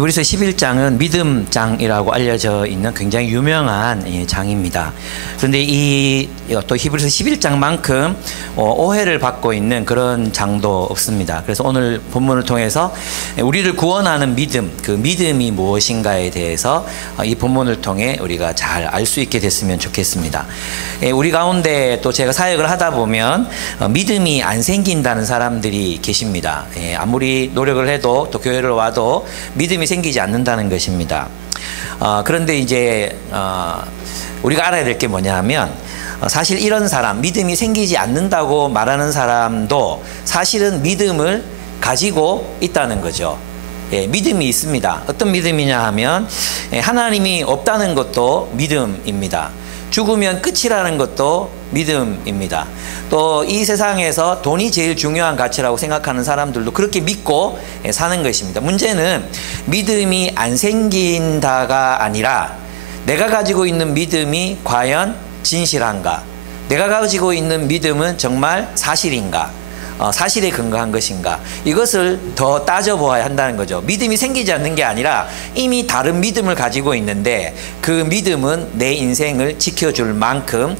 히브리서 11장은 믿음장이라고 알려져 있는 굉장히 유명한 장입니다. 그런데 또 히브리서 11장만큼 오해를 받고 있는 그런 장도 없습니다. 그래서 오늘 본문을 통해서 우리를 구원하는 믿음, 그 믿음이 무엇인가에 대해서 이 본문을 통해 우리가 잘 알 수 있게 됐으면 좋겠습니다. 우리 가운데 또 제가 사역을 하다 보면 믿음이 안 생긴다는 사람들이 계십니다. 아무리 노력을 해도 또 교회를 와도 믿음이 생기지 않는다는 것입니다. 그런데 이제 우리가 알아야 될 게 뭐냐 하면 사실 이런 사람, 믿음이 생기지 않는다고 말하는 사람도 사실은 믿음을 가지고 있다는 거죠. 믿음이 있습니다. 어떤 믿음이냐 하면 하나님이 없다는 것도 믿음입니다. 죽으면 끝이라는 것도 믿음입니다. 또 이 세상에서 돈이 제일 중요한 가치라고 생각하는 사람들도 그렇게 믿고 사는 것입니다. 문제는 믿음이 안 생긴다가 아니라 내가 가지고 있는 믿음이 과연 진실한가? 내가 가지고 있는 믿음은 정말 사실인가? 사실에 근거한 것인가? 이것을 더 따져보아야 한다는 거죠. 믿음이 생기지 않는 게 아니라 이미 다른 믿음을 가지고 있는데 그 믿음은 내 인생을 지켜줄 만큼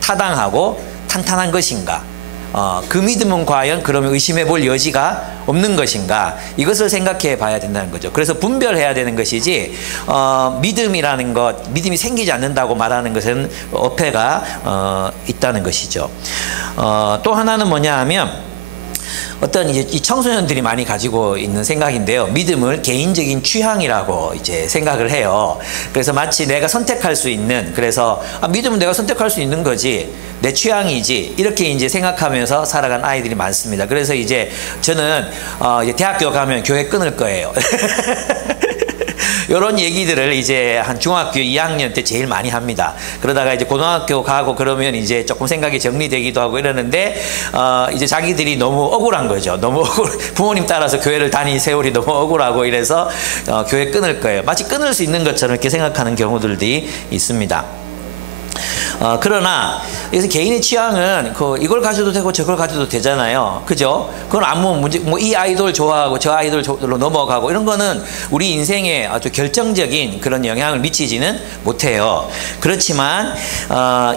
타당하고 탄탄한 것인가? 그 믿음은 과연 그러면 의심해 볼 여지가 없는 것인가? 이것을 생각해 봐야 된다는 거죠. 그래서 분별해야 되는 것이지 믿음이라는 것, 믿음이 생기지 않는다고 말하는 것은 어폐가 있다는 것이죠. 또 하나는 뭐냐 하면 어떤 이제 이 청소년들이 많이 가지고 있는 생각인데요. 믿음을 개인적인 취향이라고 이제 생각을 해요. 그래서 마치 내가 선택할 수 있는, 그래서 믿음은 내가 선택할 수 있는 거지, 내 취향이지, 이렇게 이제 생각하면서 살아간 아이들이 많습니다. 그래서 이제 저는 이제 대학교 가면 교회 끊을 거예요. 이런 얘기들을 이제 한 중학교 2학년 때 제일 많이 합니다. 그러다가 이제 고등학교 가고 그러면 이제 조금 생각이 정리되기도 하고 이러는데 이제 자기들이 너무 억울한 거죠. 너무 부모님 따라서 교회를 다닌 세월이 너무 억울하고 이래서 교회 끊을 거예요. 마치 끊을 수 있는 것처럼 이렇게 생각하는 경우들이 있습니다. 그러나 그래서 개인의 취향은 이걸 가져도 되고 저걸 가져도 되잖아요. 그죠? 그건 아무 문제, 이 아이돌 좋아하고 저 아이돌로 넘어가고 이런 거는 우리 인생에 아주 결정적인 그런 영향을 미치지는 못해요. 그렇지만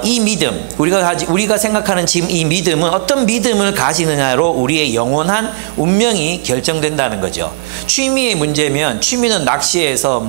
이 믿음, 우리가 생각하는 지금 이 믿음은 어떤 믿음을 가지느냐로 우리의 영원한 운명이 결정된다는 거죠. 취미의 문제면 취미는 낚시에서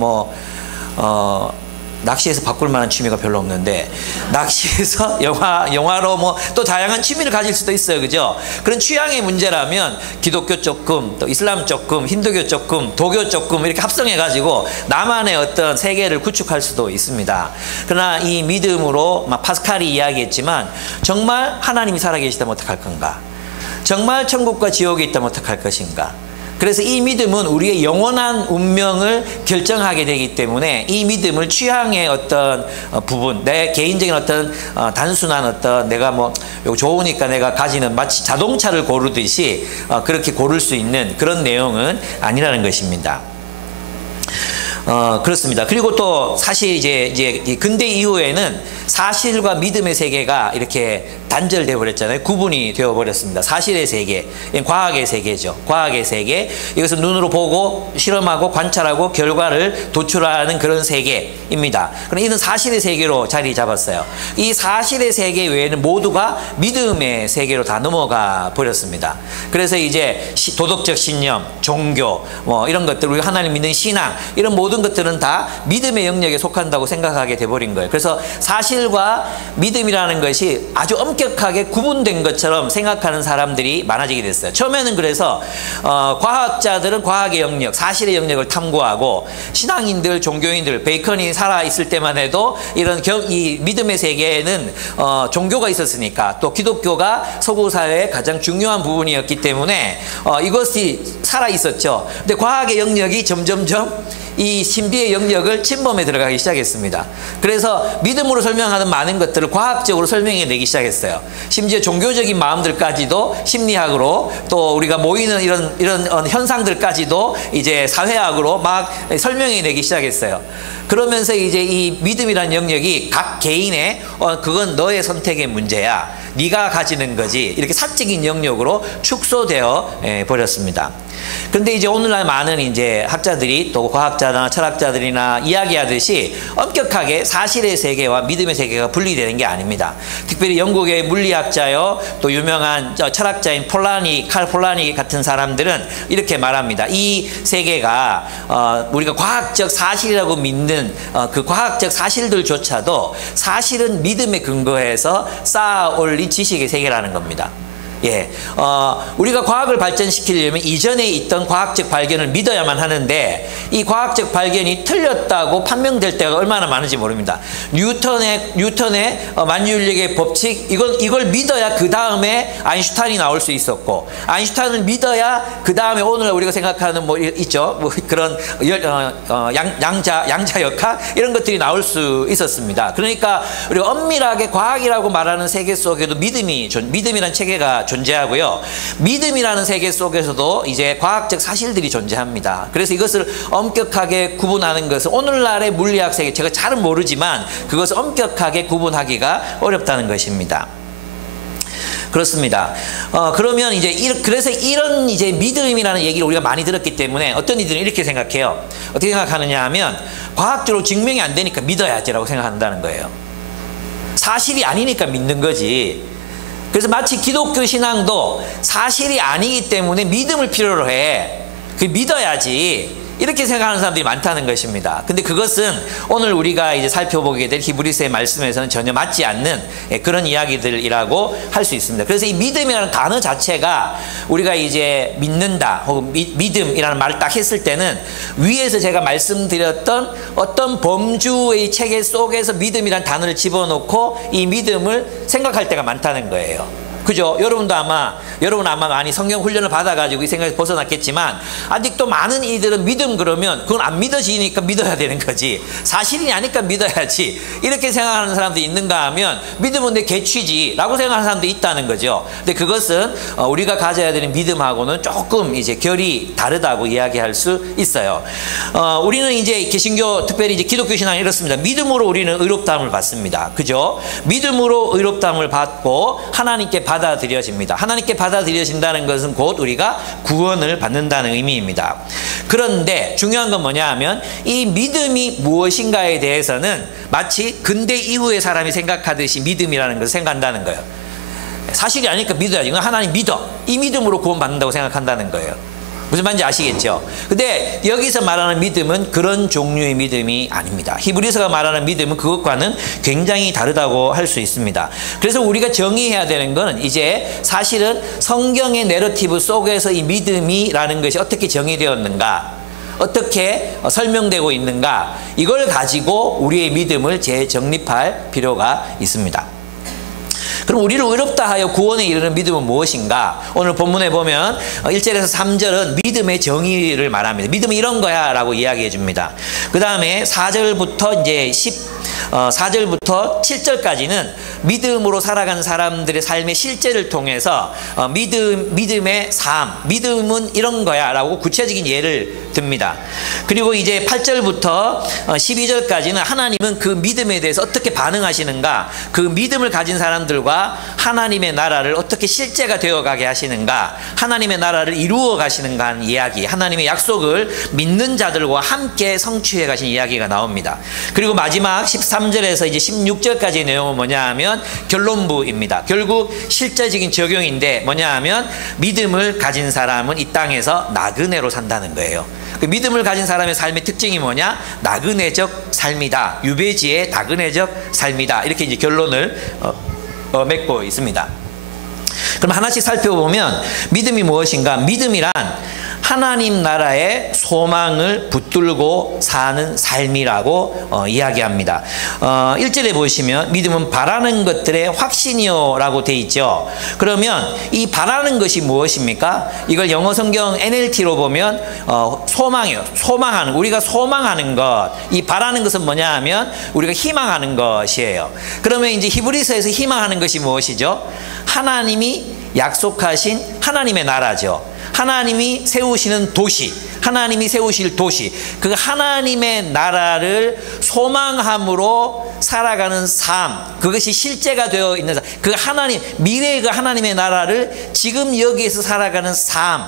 낚시에서 바꿀 만한 취미가 별로 없는데 낚시에서 영화로 또 다양한 취미를 가질 수도 있어요. 그죠? 그런 취향의 문제라면 기독교 조금, 또 이슬람 조금, 힌두교 조금, 도교 조금 이렇게 합성해 가지고 나만의 어떤 세계를 구축할 수도 있습니다. 그러나 이 믿음으로 파스칼이 이야기했지만 정말 하나님이 살아계시다면 어떡할 건가? 정말 천국과 지옥이 있다면 어떡할 것인가? 그래서 이 믿음은 우리의 영원한 운명을 결정하게 되기 때문에 이 믿음을 취향의 어떤 부분, 내 개인적인 어떤 단순한 어떤 내가 이거 좋으니까 내가 가지는 마치 자동차를 고르듯이 그렇게 고를 수 있는 그런 내용은 아니라는 것입니다. 그렇습니다. 그리고 또 사실 이제 근대 이후에는 사실과 믿음의 세계가 이렇게 단절되어 버렸잖아요. 구분이 되어 버렸습니다. 사실의 세계, 과학의 세계죠. 과학의 세계. 이것은 눈으로 보고 실험하고 관찰하고 결과를 도출하는 그런 세계입니다. 그럼 이는 사실의 세계로 자리 잡았어요. 이 사실의 세계 외에는 모두가 믿음의 세계로 다 넘어가 버렸습니다. 그래서 이제 도덕적 신념, 종교, 이런 것들, 우리가 하나님 믿는 신앙, 이런 모든 것들은 다 믿음의 영역에 속한다고 생각하게 돼버린 거예요. 그래서 사실과 믿음이라는 것이 아주 엄격하게 구분된 것처럼 생각하는 사람들이 많아지게 됐어요. 처음에는 그래서 과학자들은 과학의 영역, 사실의 영역을 탐구하고 신앙인들, 종교인들, 베이컨이 살아있을 때만 해도 이 믿음의 세계에는 종교가 있었으니까, 또 기독교가 서구 사회의 가장 중요한 부분이었기 때문에 이것이 살아있었죠. 근데 과학의 영역이 점점점 이 신비의 영역을 침범해 들어가기 시작했습니다. 그래서 믿음으로 설명하는 많은 것들을 과학적으로 설명해 내기 시작했어요. 심지어 종교적인 마음들까지도 심리학으로, 또 우리가 모이는 이런 현상들까지도 이제 사회학으로 막 설명해 내기 시작했어요. 그러면서 이제 이 믿음이라는 영역이 각 개인의 그건 너의 선택의 문제야. 네가 가지는 거지. 이렇게 사적인 영역으로 축소되어 버렸습니다. 그런데 이제 오늘날 많은 이제 학자들이 또 과학자나 철학자들이나 이야기하듯이 엄격하게 사실의 세계와 믿음의 세계가 분리되는 게 아닙니다. 특별히 영국의 물리학자요 또 유명한 철학자인 칼 폴라니 같은 사람들은 이렇게 말합니다. 이 세계가 우리가 과학적 사실이라고 믿는 그 과학적 사실들조차도 사실은 믿음에 근거해서 쌓아 올린 지식의 세계라는 겁니다. 예, 우리가 과학을 발전시키려면 이전에 있던 과학적 발견을 믿어야만 하는데 이 과학적 발견이 틀렸다고 판명될 때가 얼마나 많은지 모릅니다. 뉴턴의 만유인력의 법칙 이걸 믿어야 그 다음에 아인슈타인이 나올 수 있었고 아인슈타인을 믿어야 그 다음에 오늘 우리가 생각하는 뭐 있죠 뭐 그런 양자역학 이런 것들이 나올 수 있었습니다. 그러니까 우리가 엄밀하게 과학이라고 말하는 세계 속에도 믿음이란 체계가 존재하고요. 믿음이라는 세계 속에서도 이제 과학적 사실들이 존재합니다. 그래서 이것을 엄격하게 구분하는 것은 오늘날의 물리학 세계 제가 잘은 모르지만 그것을 엄격하게 구분하기가 어렵다는 것입니다. 그렇습니다. 그러면 이제 그래서 이런 이제 믿음이라는 얘기를 우리가 많이 들었기 때문에 어떤 이들은 이렇게 생각해요. 어떻게 생각하느냐 하면 과학적으로 증명이 안 되니까 믿어야지라고 생각한다는 거예요. 사실이 아니니까 믿는 거지. 그래서 마치 기독교 신앙도 사실이 아니기 때문에 믿음을 필요로 해. 그 믿어야지. 이렇게 생각하는 사람들이 많다는 것입니다. 근데 그것은 오늘 우리가 이제 살펴보게 될 히브리서의 말씀에서는 전혀 맞지 않는 그런 이야기들이라고 할 수 있습니다. 그래서 이 믿음이라는 단어 자체가 우리가 이제 믿는다 혹은 믿음이라는 말을 딱 했을 때는 위에서 제가 말씀드렸던 어떤 범주의 체계 속에서 믿음이라는 단어를 집어넣고 이 믿음을 생각할 때가 많다는 거예요. 그죠? 여러분 아마 많이 성경 훈련을 받아가지고 이 생각에서 벗어났겠지만 아직도 많은 이들은 믿음 그러면 그건 안 믿어지니까 믿어야 되는 거지. 사실이 아니까 믿어야지. 이렇게 생각하는 사람들이 있는가 하면 믿음은 내 개취지 라고 생각하는 사람들이 있다는 거죠. 근데 그것은 우리가 가져야 되는 믿음하고는 조금 이제 결이 다르다고 이야기할 수 있어요. 우리는 이제 개신교 특별히 이제 기독교 신앙이 이렇습니다. 믿음으로 우리는 의롭다함을 받습니다. 그죠? 믿음으로 의롭다함을 받고 하나님께 받아들여집니다. 하나님께 받아들여진다는 것은 곧 우리가 구원을 받는다는 의미입니다. 그런데 중요한 건 뭐냐 하면 이 믿음이 무엇인가에 대해서는 마치 근대 이후의 사람이 생각하듯이 믿음이라는 것을 생각한다는 거예요. 사실이 아니니까 믿어야지. 이건 하나님 믿어. 이 믿음으로 구원받는다고 생각한다는 거예요. 무슨 말인지 아시겠죠? 근데 여기서 말하는 믿음은 그런 종류의 믿음이 아닙니다. 히브리서가 말하는 믿음은 그것과는 굉장히 다르다고 할 수 있습니다. 그래서 우리가 정의해야 되는 건 이제 사실은 성경의 내러티브 속에서 이 믿음이라는 것이 어떻게 정의되었는가, 어떻게 설명되고 있는가, 이걸 가지고 우리의 믿음을 재정립할 필요가 있습니다. 그럼 우리를 의롭다 하여 구원에 이르는 믿음은 무엇인가? 오늘 본문에 보면 1절에서 3절은 믿음의 정의를 말합니다. 믿음은 이런 거야 라고 이야기해 줍니다. 그 다음에 4절부터 이제 4절부터 7절까지는 믿음으로 살아가는 사람들의 삶의 실제를 통해서 믿음의 삶, 믿음은 이런 거야 라고 구체적인 예를 듭니다. 그리고 이제 8절부터 12절까지는 하나님은 그 믿음에 대해서 어떻게 반응하시는가, 그 믿음을 가진 사람들과 하나님의 나라를 어떻게 실제가 되어가게 하시는가, 하나님의 나라를 이루어 가시는가 하는 이야기, 하나님의 약속을 믿는 자들과 함께 성취해 가신 이야기가 나옵니다. 그리고 마지막 13절에서 이제 16절까지의 내용은 뭐냐 하면 결론부입니다. 결국 실제적인 적용인데 뭐냐 하면 믿음을 가진 사람은 이 땅에서 나그네로 산다는 거예요. 그 믿음을 가진 사람의 삶의 특징이 뭐냐? 나그네적 삶이다. 유배지의 나그네적 삶이다. 이렇게 이제 결론을 맺고 있습니다. 그럼 하나씩 살펴보면 믿음이 무엇인가? 믿음이란 하나님 나라의 소망을 붙들고 사는 삶이라고 이야기합니다. 1절에 보시면 믿음은 바라는 것들의 확신이요 라고 돼 있죠. 그러면 이 바라는 것이 무엇입니까? 이걸 영어 성경 NLT로 보면 소망이요. 소망하는, 우리가 소망하는 것. 이 바라는 것은 뭐냐 하면 우리가 희망하는 것이에요. 그러면 이제 히브리서에서 희망하는 것이 무엇이죠? 하나님이 약속하신 하나님의 나라죠. 하나님이 세우시는 도시, 하나님이 세우실 도시, 그 하나님의 나라를 소망함으로 살아가는 삶, 그것이 실제가 되어 있는 삶, 그 하나님, 미래의 그 하나님의 나라를 지금 여기에서 살아가는 삶,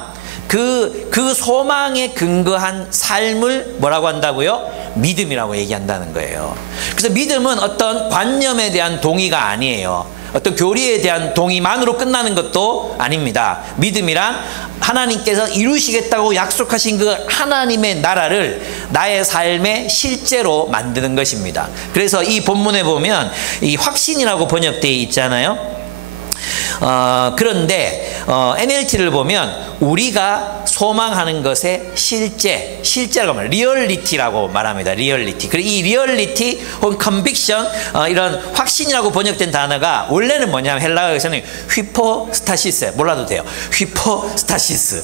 그 소망에 근거한 삶을 뭐라고 한다고요? 믿음이라고 얘기한다는 거예요. 그래서 믿음은 어떤 관념에 대한 동의가 아니에요. 어떤 교리에 대한 동의만으로 끝나는 것도 아닙니다. 믿음이란 하나님께서 이루시겠다고 약속하신 그 하나님의 나라를 나의 삶에 실제로 만드는 것입니다. 그래서 이 본문에 보면 이 확신이라고 번역되어 있잖아요. 그런데 NLT를 보면 우리가 소망하는 것의 실제라고 말합니다. 리얼리티라고 말합니다. 리얼리티. 그리고 이 리얼리티 혹은 컨빅션, 이런 확신이라고 번역된 단어가 원래는 뭐냐면 헬라어에서는 휘포스타시스, 몰라도 돼요. 휘포스타시스,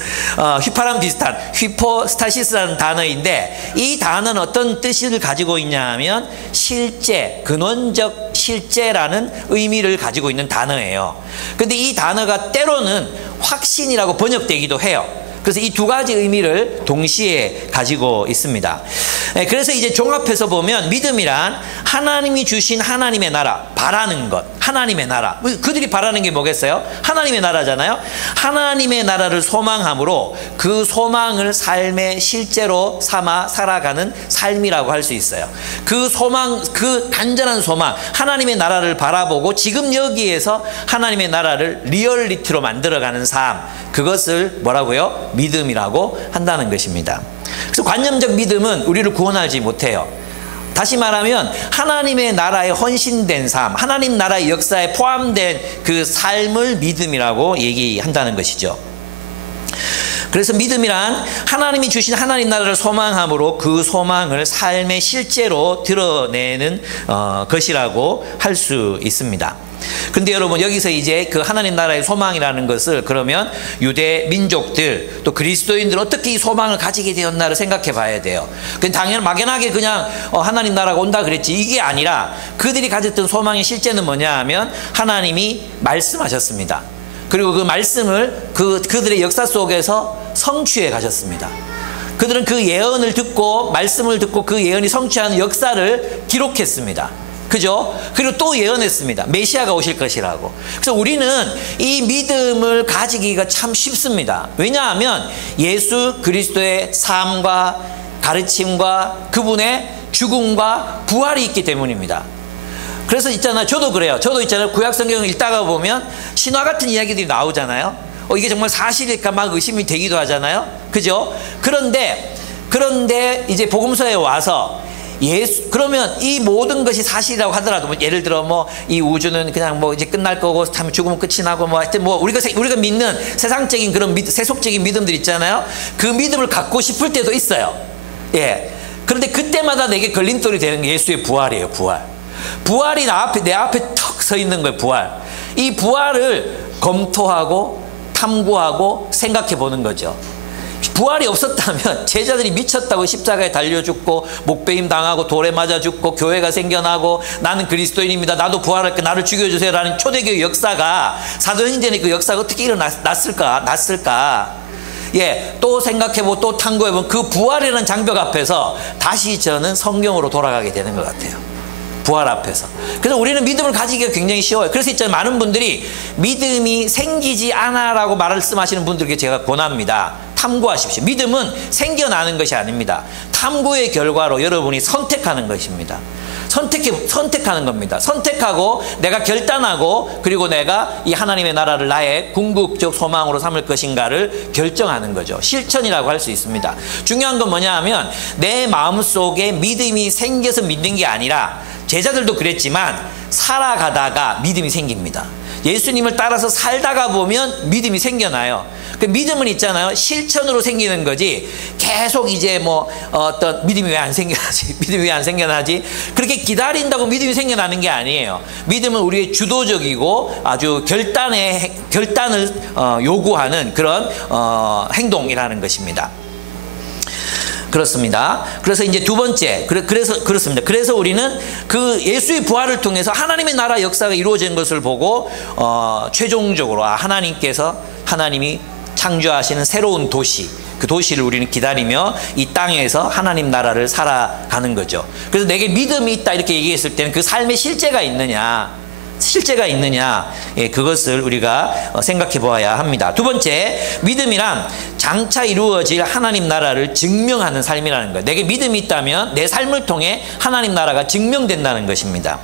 휘파랑 비슷한 휘포스타시스라는 단어인데, 이 단어는 어떤 뜻을 가지고 있냐 하면 실제, 근원적 실제라는 의미를 가지고 있는 단어예요. 근데 이 단어가 때로는 확신이라고 번역되기도 해요. 그래서 이 두 가지 의미를 동시에 가지고 있습니다. 그래서 이제 종합해서 보면 믿음이란 하나님이 주신 하나님의 나라, 바라는 것, 하나님의 나라. 그들이 바라는 게 뭐겠어요? 하나님의 나라잖아요. 하나님의 나라를 소망함으로 그 소망을 삶의 실제로 삼아 살아가는 삶이라고 할 수 있어요. 그 소망, 그 간절한 소망, 하나님의 나라를 바라보고 지금 여기에서 하나님의 나라를 리얼리티로 만들어가는 삶, 그것을 뭐라고요? 믿음이라고 한다는 것입니다. 그래서 관념적 믿음은 우리를 구원하지 못해요. 다시 말하면 하나님의 나라에 헌신된 삶, 하나님 나라의 역사에 포함된 그 삶을 믿음이라고 얘기한다는 것이죠. 그래서 믿음이란 하나님이 주신 하나님 나라를 소망함으로 그 소망을 삶의 실제로 드러내는 것이라고 할 수 있습니다. 근데 여러분, 여기서 이제 그 하나님 나라의 소망이라는 것을 그러면 유대 민족들 또 그리스도인들 어떻게 이 소망을 가지게 되었나를 생각해 봐야 돼요. 당연히 막연하게 그냥 하나님 나라가 온다 그랬지, 이게 아니라 그들이 가졌던 소망의 실제는 뭐냐 하면 하나님이 말씀하셨습니다. 그리고 그 말씀을 그들의 역사 속에서 성취해 가셨습니다. 그들은 그 예언을 듣고, 말씀을 듣고 그 예언이 성취하는 역사를 기록했습니다. 그죠? 그리고 또 예언했습니다. 메시아가 오실 것이라고. 그래서 우리는 이 믿음을 가지기가 참 쉽습니다. 왜냐하면 예수 그리스도의 삶과 가르침과 그분의 죽음과 부활이 있기 때문입니다. 그래서 있잖아요. 저도 그래요. 저도 있잖아요. 구약 성경을 읽다가 보면 신화 같은 이야기들이 나오잖아요. 이게 정말 사실일까 막 의심이 되기도 하잖아요. 그죠? 그런데 이제 복음서에 와서 그러면 이 모든 것이 사실이라고 하더라도, 예를 들어 이 우주는 그냥 이제 끝날 거고, 참 죽으면 끝이 나고, 하여튼 우리가 믿는 세상적인 그런 세속적인 믿음들 있잖아요. 그 믿음을 갖고 싶을 때도 있어요. 예. 그런데 그때마다 내게 걸림돌이 되는 게 예수의 부활이에요. 부활이 내 앞에 턱 서 있는 거예요. 부활. 이 부활을 검토하고 탐구하고 생각해 보는 거죠. 부활이 없었다면 제자들이 미쳤다고 십자가에 달려 죽고 목베임 당하고 돌에 맞아 죽고 교회가 생겨나고 나는 그리스도인입니다, 나도 부활할게, 나를 죽여주세요 라는 초대교회 역사가, 사도행전의 그 역사가 어떻게 났을까? 예, 또 생각해보고 또 탐구해보면 그 부활이라는 장벽 앞에서 다시 저는 성경으로 돌아가게 되는 것 같아요. 부활 앞에서. 그래서 우리는 믿음을 가지기가 굉장히 쉬워요. 그래서 있잖아요, 많은 분들이 믿음이 생기지 않아 라고 말씀하시는 분들에게 제가 권합니다. 탐구하십시오. 믿음은 생겨나는 것이 아닙니다. 탐구의 결과로 여러분이 선택하는 것입니다. 선택하는 겁니다. 선택하고 내가 결단하고, 그리고 내가 이 하나님의 나라를 나의 궁극적 소망으로 삼을 것인가를 결정하는 거죠. 실천이라고 할 수 있습니다. 중요한 건 뭐냐 하면 내 마음속에 믿음이 생겨서 믿는 게 아니라, 제자들도 그랬지만 살아가다가 믿음이 생깁니다. 예수님을 따라서 살다가 보면 믿음이 생겨나요. 그 믿음은 있잖아요, 실천으로 생기는 거지, 계속 이제 어떤 믿음이 왜 안 생겨나지? 그렇게 기다린다고 믿음이 생겨나는 게 아니에요. 믿음은 우리의 주도적이고 아주 결단을 요구하는 그런 행동이라는 것입니다. 그렇습니다. 그래서 이제 두 번째, 그렇습니다. 그래서 우리는 그 예수의 부활을 통해서 하나님의 나라 역사가 이루어진 것을 보고 최종적으로 하나님이 창조하시는 새로운 도시, 그 도시를 우리는 기다리며 이 땅에서 하나님 나라를 살아가는 거죠. 그래서 내게 믿음이 있다 이렇게 얘기했을 때는 그 삶의 실제가 있느냐, 예, 그것을 우리가 생각해 보아야 합니다. 두 번째, 믿음이란 장차 이루어질 하나님 나라를 증명하는 삶이라는 거예요. 내게 믿음이 있다면 내 삶을 통해 하나님 나라가 증명된다는 것입니다.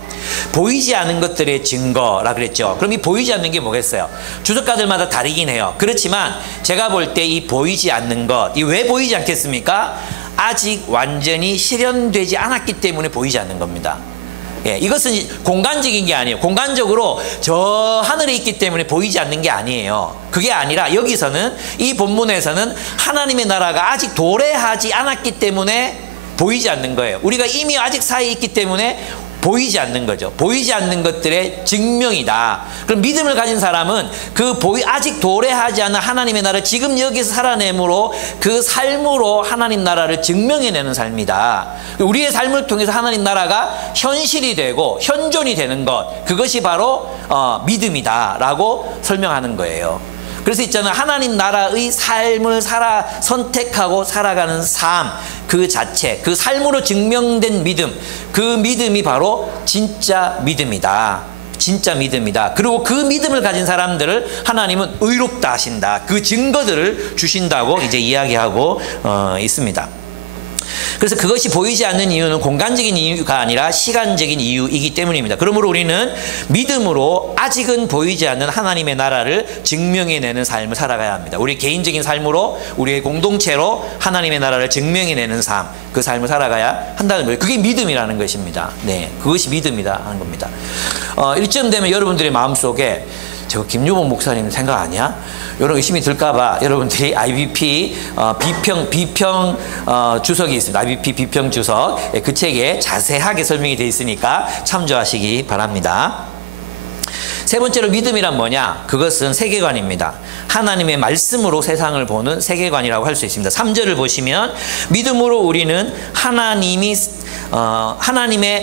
보이지 않는 것들의 증거라 그랬죠. 그럼 이 보이지 않는 게 뭐겠어요? 주석가들마다 다르긴 해요. 그렇지만 제가 볼 때 이 보이지 않는 것, 이 왜 보이지 않겠습니까? 아직 완전히 실현되지 않았기 때문에 보이지 않는 겁니다. 예, 이것은 공간적인 게 아니에요. 공간적으로 저 하늘에 있기 때문에 보이지 않는 게 아니에요. 그게 아니라 여기서는, 이 본문에서는 하나님의 나라가 아직 도래하지 않았기 때문에 보이지 않는 거예요. 우리가 이미 아직 사이에 있기 때문에 보이지 않는 거죠. 보이지 않는 것들의 증명이다. 그럼 믿음을 가진 사람은 그 아직 도래하지 않은 하나님의 나라를 지금 여기서 살아내므로 그 삶으로 하나님 나라를 증명해내는 삶이다. 우리의 삶을 통해서 하나님 나라가 현실이 되고 현존이 되는 것, 그것이 바로 믿음이다라고 설명하는 거예요. 그래서 있잖아요. 하나님 나라의 삶을 선택하고 살아가는 삶, 그 자체, 그 삶으로 증명된 믿음, 그 믿음이 바로 진짜 믿음이다. 진짜 믿음이다. 그리고 그 믿음을 가진 사람들을 하나님은 의롭다 하신다. 그 증거들을 주신다고 이제 이야기하고 있습니다. 그래서 그것이 보이지 않는 이유는 공간적인 이유가 아니라 시간적인 이유이기 때문입니다. 그러므로 우리는 믿음으로 아직은 보이지 않는 하나님의 나라를 증명해내는 삶을 살아가야 합니다. 우리 개인적인 삶으로, 우리의 공동체로 하나님의 나라를 증명해내는 삶, 그 삶을 살아가야 한다는 거예요. 그게 믿음이라는 것입니다. 네, 그것이 믿음이다 하는 겁니다. 일쯤 되면 여러분들의 마음속에 저 김유봉 목사님 생각 아니야? 이런 의심이 들까봐 여러분들이 IBP 비평 주석이 있습니다. IBP 비평 주석, 그 책에 자세하게 설명이 되어 있으니까 참조하시기 바랍니다. 세 번째로 믿음이란 뭐냐? 그것은 세계관입니다. 하나님의 말씀으로 세상을 보는 세계관이라고 할 수 있습니다. 3절을 보시면 믿음으로 우리는 하나님의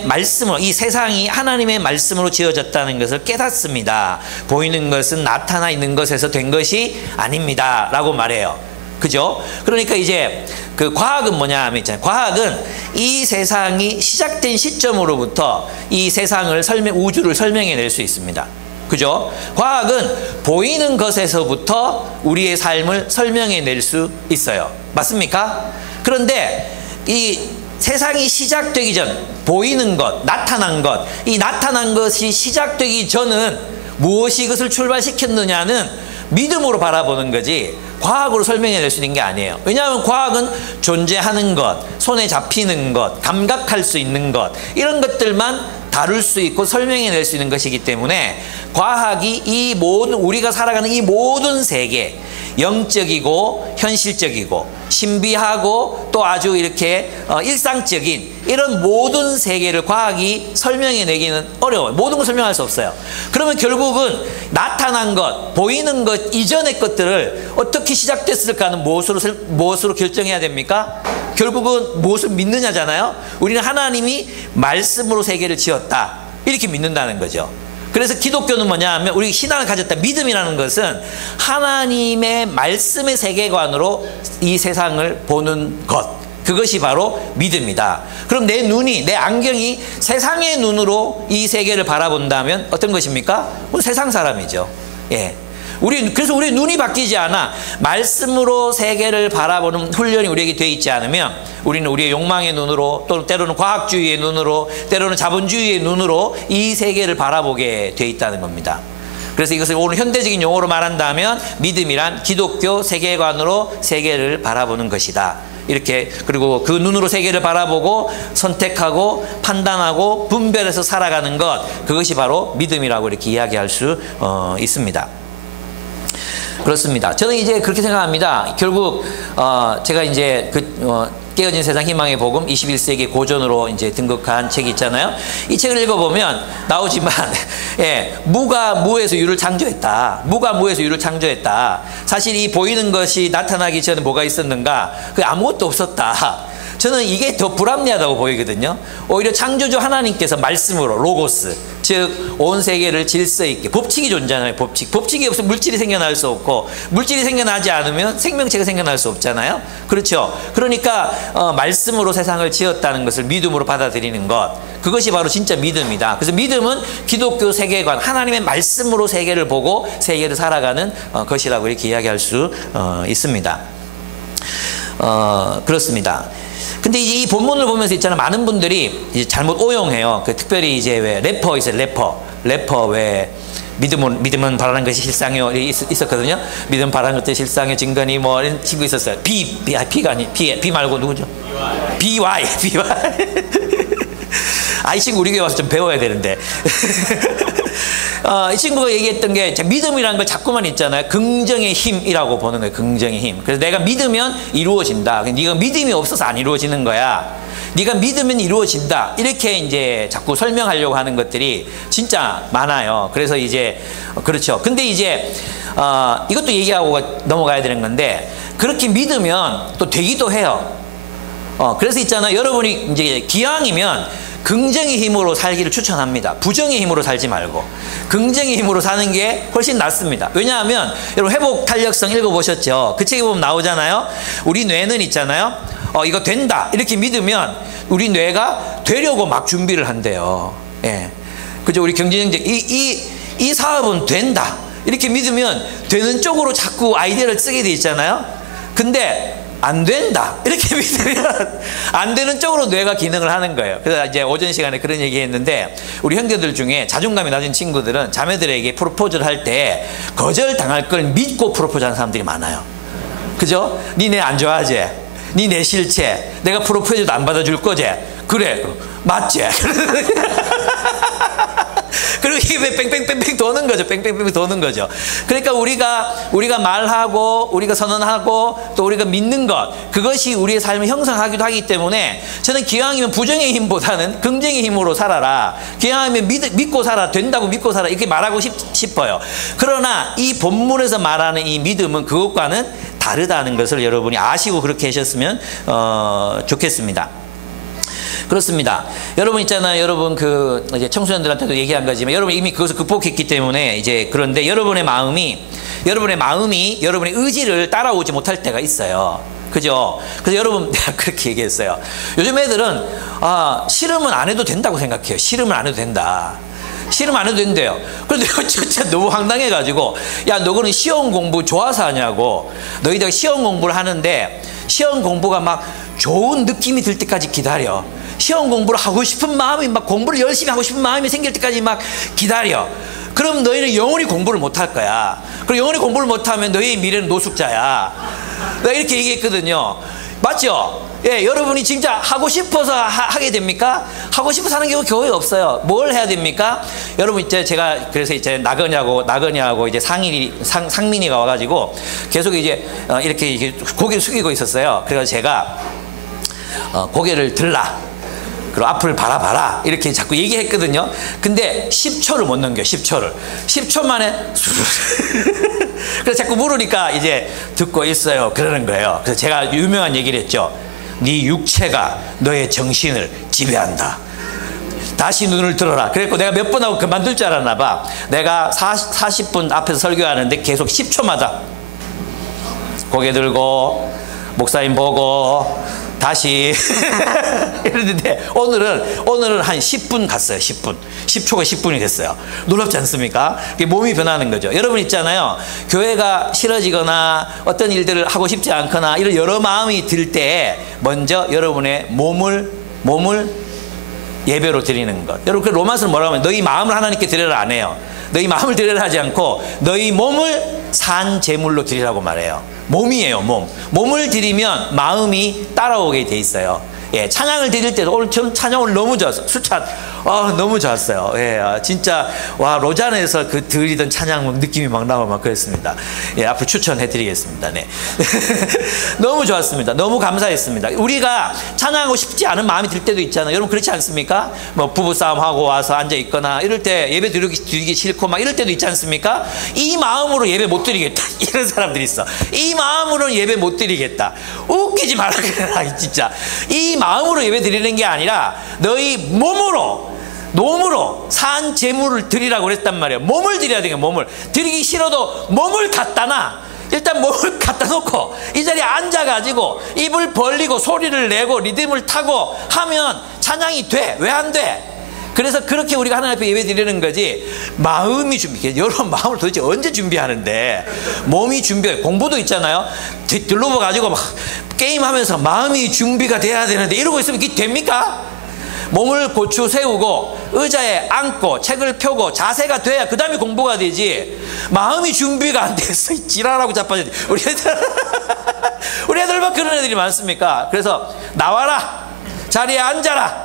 말씀으로, 이 세상이 하나님의 말씀으로 지어졌다는 것을 깨닫습니다. 보이는 것은 나타나 있는 것에서 된 것이 아닙니다 라고 말해요. 그죠? 그러니까 이제 그 과학은 뭐냐 하면 있잖아요. 과학은 이 세상이 시작된 시점으로부터 이 세상을 우주를 설명해낼 수 있습니다. 그죠? 과학은 보이는 것에서부터 우리의 삶을 설명해낼 수 있어요. 맞습니까? 그런데 이 세상이 시작되기 전, 보이는 것, 나타난 것, 이 나타난 것이 시작되기 전은 무엇이 이것을 출발시켰느냐는 믿음으로 바라보는 거지 과학으로 설명해낼 수 있는 게 아니에요. 왜냐하면 과학은 존재하는 것, 손에 잡히는 것, 감각할 수 있는 것, 이런 것들만 다룰 수 있고 설명해낼 수 있는 것이기 때문에 과학이 이 모든, 우리가 살아가는 이 모든 세계, 영적이고 현실적이고 신비하고 또 아주 이렇게 일상적인 이런 모든 세계를 과학이 설명해내기는 어려워요. 모든 걸 설명할 수 없어요. 그러면 결국은 나타난 것, 보이는 것 이전의 것들을 어떻게 시작됐을까 하는 무엇으로 결정해야 됩니까? 결국은 무엇을 믿느냐잖아요. 우리는 하나님이 말씀으로 세계를 지었다 이렇게 믿는다는 거죠. 그래서 기독교는 뭐냐 하면 우리 신앙을 가졌다. 믿음이라는 것은 하나님의 말씀의 세계관으로 이 세상을 보는 것, 그것이 바로 믿음이다. 그럼 내 안경이 세상의 눈으로 이 세계를 바라본다면 어떤 것입니까? 세상 사람이죠. 예. 그래서 우리의 눈이 바뀌지 않아 말씀으로 세계를 바라보는 훈련이 우리에게 되어 있지 않으면 우리는 우리의 욕망의 눈으로, 또 때로는 과학주의의 눈으로, 때로는 자본주의의 눈으로 이 세계를 바라보게 되어 있다는 겁니다. 그래서 이것을 오늘 현대적인 용어로 말한다면 믿음이란 기독교 세계관으로 세계를 바라보는 것이다. 이렇게, 그리고 그 눈으로 세계를 바라보고 선택하고 판단하고 분별해서 살아가는 것, 그것이 바로 믿음이라고 이렇게 이야기할 수 있습니다. 그렇습니다. 저는 이제 그렇게 생각합니다. 결국 제가 이제 깨어진 세상 희망의 복음 21세기 고전으로 이제 등극한 책이 있잖아요. 이 책을 읽어보면 나오지만 예, 무가 무에서 유를 창조했다. 무가 무에서 유를 창조했다. 사실 이 보이는 것이 나타나기 전에 뭐가 있었는가? 아무것도 없었다. 저는 이게 더 불합리하다고 보이거든요. 오히려 창조주 하나님께서 말씀으로, 로고스, 즉 온 세계를 질서 있게, 법칙이 존재하잖아요. 법칙이 없으면 물질이 생겨날 수 없고, 물질이 생겨나지 않으면 생명체가 생겨날 수 없잖아요. 그렇죠. 그러니까 말씀으로 세상을 지었다는 것을 믿음으로 받아들이는 것, 그것이 바로 진짜 믿음이다. 그래서 믿음은 기독교 세계관, 하나님의 말씀으로 세계를 보고 세계를 살아가는 것이라고 이렇게 이야기할 수 있습니다. 그렇습니다. 근데 이제 이 본문을 보면서 있잖아요. 많은 분들이 이제 잘못 오용해요. 특별히 이제 왜 래퍼 있어요. 래퍼 왜 믿음은 바라는 것이 실상이요 있었거든요. 믿음 바라는 것도 실상이요 증거니 뭐 이런 친구 있었어요. B가 아니 B 말고 누구죠? BY. 이 친구 우리 교회 와서 좀 배워야 되는데. 이 친구가 얘기했던 게 믿음이라는 걸 자꾸만 있잖아요. 긍정의 힘이라고 보는 거예요. 긍정의 힘. 그래서 내가 믿으면 이루어진다. 네가 믿음이 없어서 안 이루어지는 거야. 네가 믿으면 이루어진다. 이렇게 이제 자꾸 설명하려고 하는 것들이 진짜 많아요. 그래서 이제 그렇죠. 근데 이제 이것도 얘기하고 넘어가야 되는 건데, 그렇게 믿으면 또 되기도 해요. 그래서 있잖아요. 여러분이 이제 기왕이면 긍정의 힘으로 살기를 추천합니다. 부정의 힘으로 살지 말고 긍정의 힘으로 사는 게 훨씬 낫습니다. 왜냐하면 여러분 회복 탄력성 읽어보셨죠? 그 책에 보면 나오잖아요. 우리 뇌는 있잖아요. 이거 된다 이렇게 믿으면 우리 뇌가 되려고 막 준비를 한대요. 예, 그죠? 우리 경제정책 이 사업은 된다 이렇게 믿으면 되는 쪽으로 자꾸 아이디어를 쓰게 돼 있잖아요. 근데 안 된다 이렇게 믿으면 안 되는 쪽으로 뇌가 기능을 하는 거예요. 그래서 이제 오전 시간에 그런 얘기 했는데, 우리 형제들 중에 자존감이 낮은 친구들은 자매들에게 프로포즈를 할 때 거절당할 걸 믿고 프로포즈하는 사람들이 많아요. 그죠? 니네 안 좋아하지? 니 내 실체, 내가 프로포즈도 안 받아줄 거지? 그래 맞지? 그리고 이게 뺑뺑뺑뺑 도는 거죠. 뺑뺑뺑 도는 거죠. 그러니까 우리가 말하고 우리가 선언하고 또 우리가 믿는 것, 그것이 우리의 삶을 형성하기도 하기 때문에 저는 기왕이면 부정의 힘보다는 긍정의 힘으로 살아라. 기왕이면 믿고 살아. 된다고 믿고 살아. 이렇게 말하고 싶어요. 그러나 이 본문에서 말하는 이 믿음은 그것과는 다르다는 것을 여러분이 아시고 그렇게 하셨으면 좋겠습니다. 그렇습니다. 여러분 있잖아요. 여러분 이제 청소년들한테도 얘기한 거지만 여러분 이미 그것을 극복했기 때문에 이제, 그런데 여러분의 마음이 여러분의 의지를 따라오지 못할 때가 있어요. 그죠? 그래서 여러분 내가 그렇게 얘기했어요. 요즘 애들은 싫으면 안 해도 된다고 생각해요. 싫으면 안 해도 된다. 싫으면 안 해도 된대요. 그런데 내가 진짜 너무 황당해가지고, 야 너거는 시험 공부 좋아서 하냐고. 너희들 시험 공부를 하는데 시험 공부가 막 좋은 느낌이 들 때까지 기다려. 시험 공부를 하고 싶은 마음이 막 공부를 열심히 하고 싶은 마음이 생길 때까지 막 기다려. 그럼 너희는 영원히 공부를 못할 거야. 그리고 영원히 공부를 못하면 너희의 미래는 노숙자야. 내가 이렇게 얘기했거든요. 맞죠? 예, 여러분이 진짜 하고 싶어서 하게 됩니까? 하고 싶어서 하는 경우 거의 없어요. 뭘 해야 됩니까? 여러분 이제 제가 그래서 이제 나건이하고 이제 상민이가 와가지고 계속 이제 이렇게 고개를 숙이고 있었어요. 그래서 제가 고개를 들라. 그리고 앞을 바라봐라 이렇게 자꾸 얘기했거든요. 근데 10초를 못 넘겨. 10초 만에 그래서 자꾸 물으니까 이제 듣고 있어요 그러는 거예요. 그래서 제가 유명한 얘기를 했죠. 네 육체가 너의 정신을 지배한다. 다시 눈을 들어라. 그래서 내가 몇 번 하고 그만둘 줄 알았나 봐. 내가 40분 앞에서 설교하는데 계속 10초마다 고개 들고 목사님 보고 다시 이랬는데 오늘은 한 10분 갔어요. 10초가 10분이 됐어요. 놀랍지 않습니까? 몸이 변하는 거죠. 여러분 있잖아요. 교회가 싫어지거나 어떤 일들을 하고 싶지 않거나 이런 여러 마음이 들 때 먼저 여러분의 몸을 예배로 드리는 것. 여러분 그 로마서는 뭐라고 하면 너희 마음을 하나님께 드려라 안 해요. 너희 마음을 드리라 하지 않고 너희 몸을 산 제물로 드리라고 말해요. 몸이에요. 몸을 드리면 마음이 따라오게 돼 있어요. 예, 찬양을 드릴 때도 오늘 전 찬양을 너무 좋았어요. 수찬 너무 좋았어요. 예, 진짜 와 로잔에서 그 드리던 찬양 느낌이 막 나고 막 그랬습니다. 예, 앞으로 추천해드리겠습니다. 네, 너무 좋았습니다. 너무 감사했습니다. 우리가 찬양하고 싶지 않은 마음이 들 때도 있잖아요. 여러분 그렇지 않습니까? 뭐 부부 싸움 하고 와서 앉아 있거나 이럴 때 예배 드리기 싫고 막 이럴 때도 있지 않습니까? 이 마음으로 예배 못 드리겠다 이런 사람들이 있어. 이 마음으로는 예배 못 드리겠다. 웃기지 말라 그래라 진짜. 이 마음으로 예배 드리는 게 아니라 너희 몸으로 몸으로 산 제물을 드리라고 그랬단 말이에요. 몸을 드려야 되겠 몸을. 드리기 싫어도 몸을 갖다 놔. 일단 몸을 갖다 놓고 이 자리에 앉아가지고 입을 벌리고 소리를 내고 리듬을 타고 하면 찬양이 돼. 왜 안 돼? 그래서 그렇게 우리가 하나님 앞에 예배 드리는 거지. 마음이 준비해. 여러분 마음을 도대체 언제 준비하는데? 몸이 준비해. 공부도 있잖아요. 들러버 가지고 막 게임하면서 마음이 준비가 돼야 되는데 이러고 있으면 이게 됩니까? 몸을 고추 세우고 의자에 앉고 책을 펴고 자세가 돼야 그 다음에 공부가 되지. 마음이 준비가 안 돼서 지랄하고 자빠져. 우리 애들 막 그런 애들이 많습니까? 그래서 나와라, 자리에 앉아라,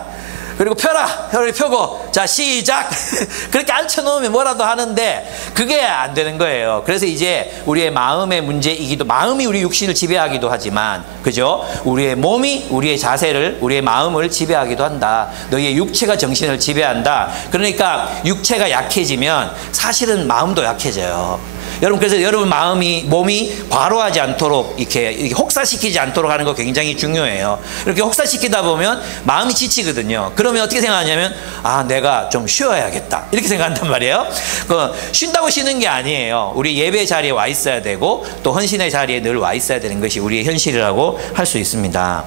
그리고 펴라, 혀를 펴고 자 시작. 그렇게 앉혀놓으면 뭐라도 하는데 그게 안 되는 거예요. 그래서 이제 우리의 마음의 문제이기도, 마음이 우리 육신을 지배하기도 하지만, 그죠? 우리의 몸이 우리의 자세를, 우리의 마음을 지배하기도 한다. 너희의 육체가 정신을 지배한다. 그러니까 육체가 약해지면 사실은 마음도 약해져요. 여러분, 그래서 여러분 몸이 과로하지 않도록 이렇게 혹사시키지 않도록 하는 거 굉장히 중요해요. 이렇게 혹사시키다 보면 마음이 지치거든요. 그러면 어떻게 생각하냐면, 아, 내가 좀 쉬어야겠다, 이렇게 생각한단 말이에요. 쉰다고 쉬는 게 아니에요. 우리 예배 자리에 와 있어야 되고 또 헌신의 자리에 늘 와 있어야 되는 것이 우리의 현실이라고 할 수 있습니다.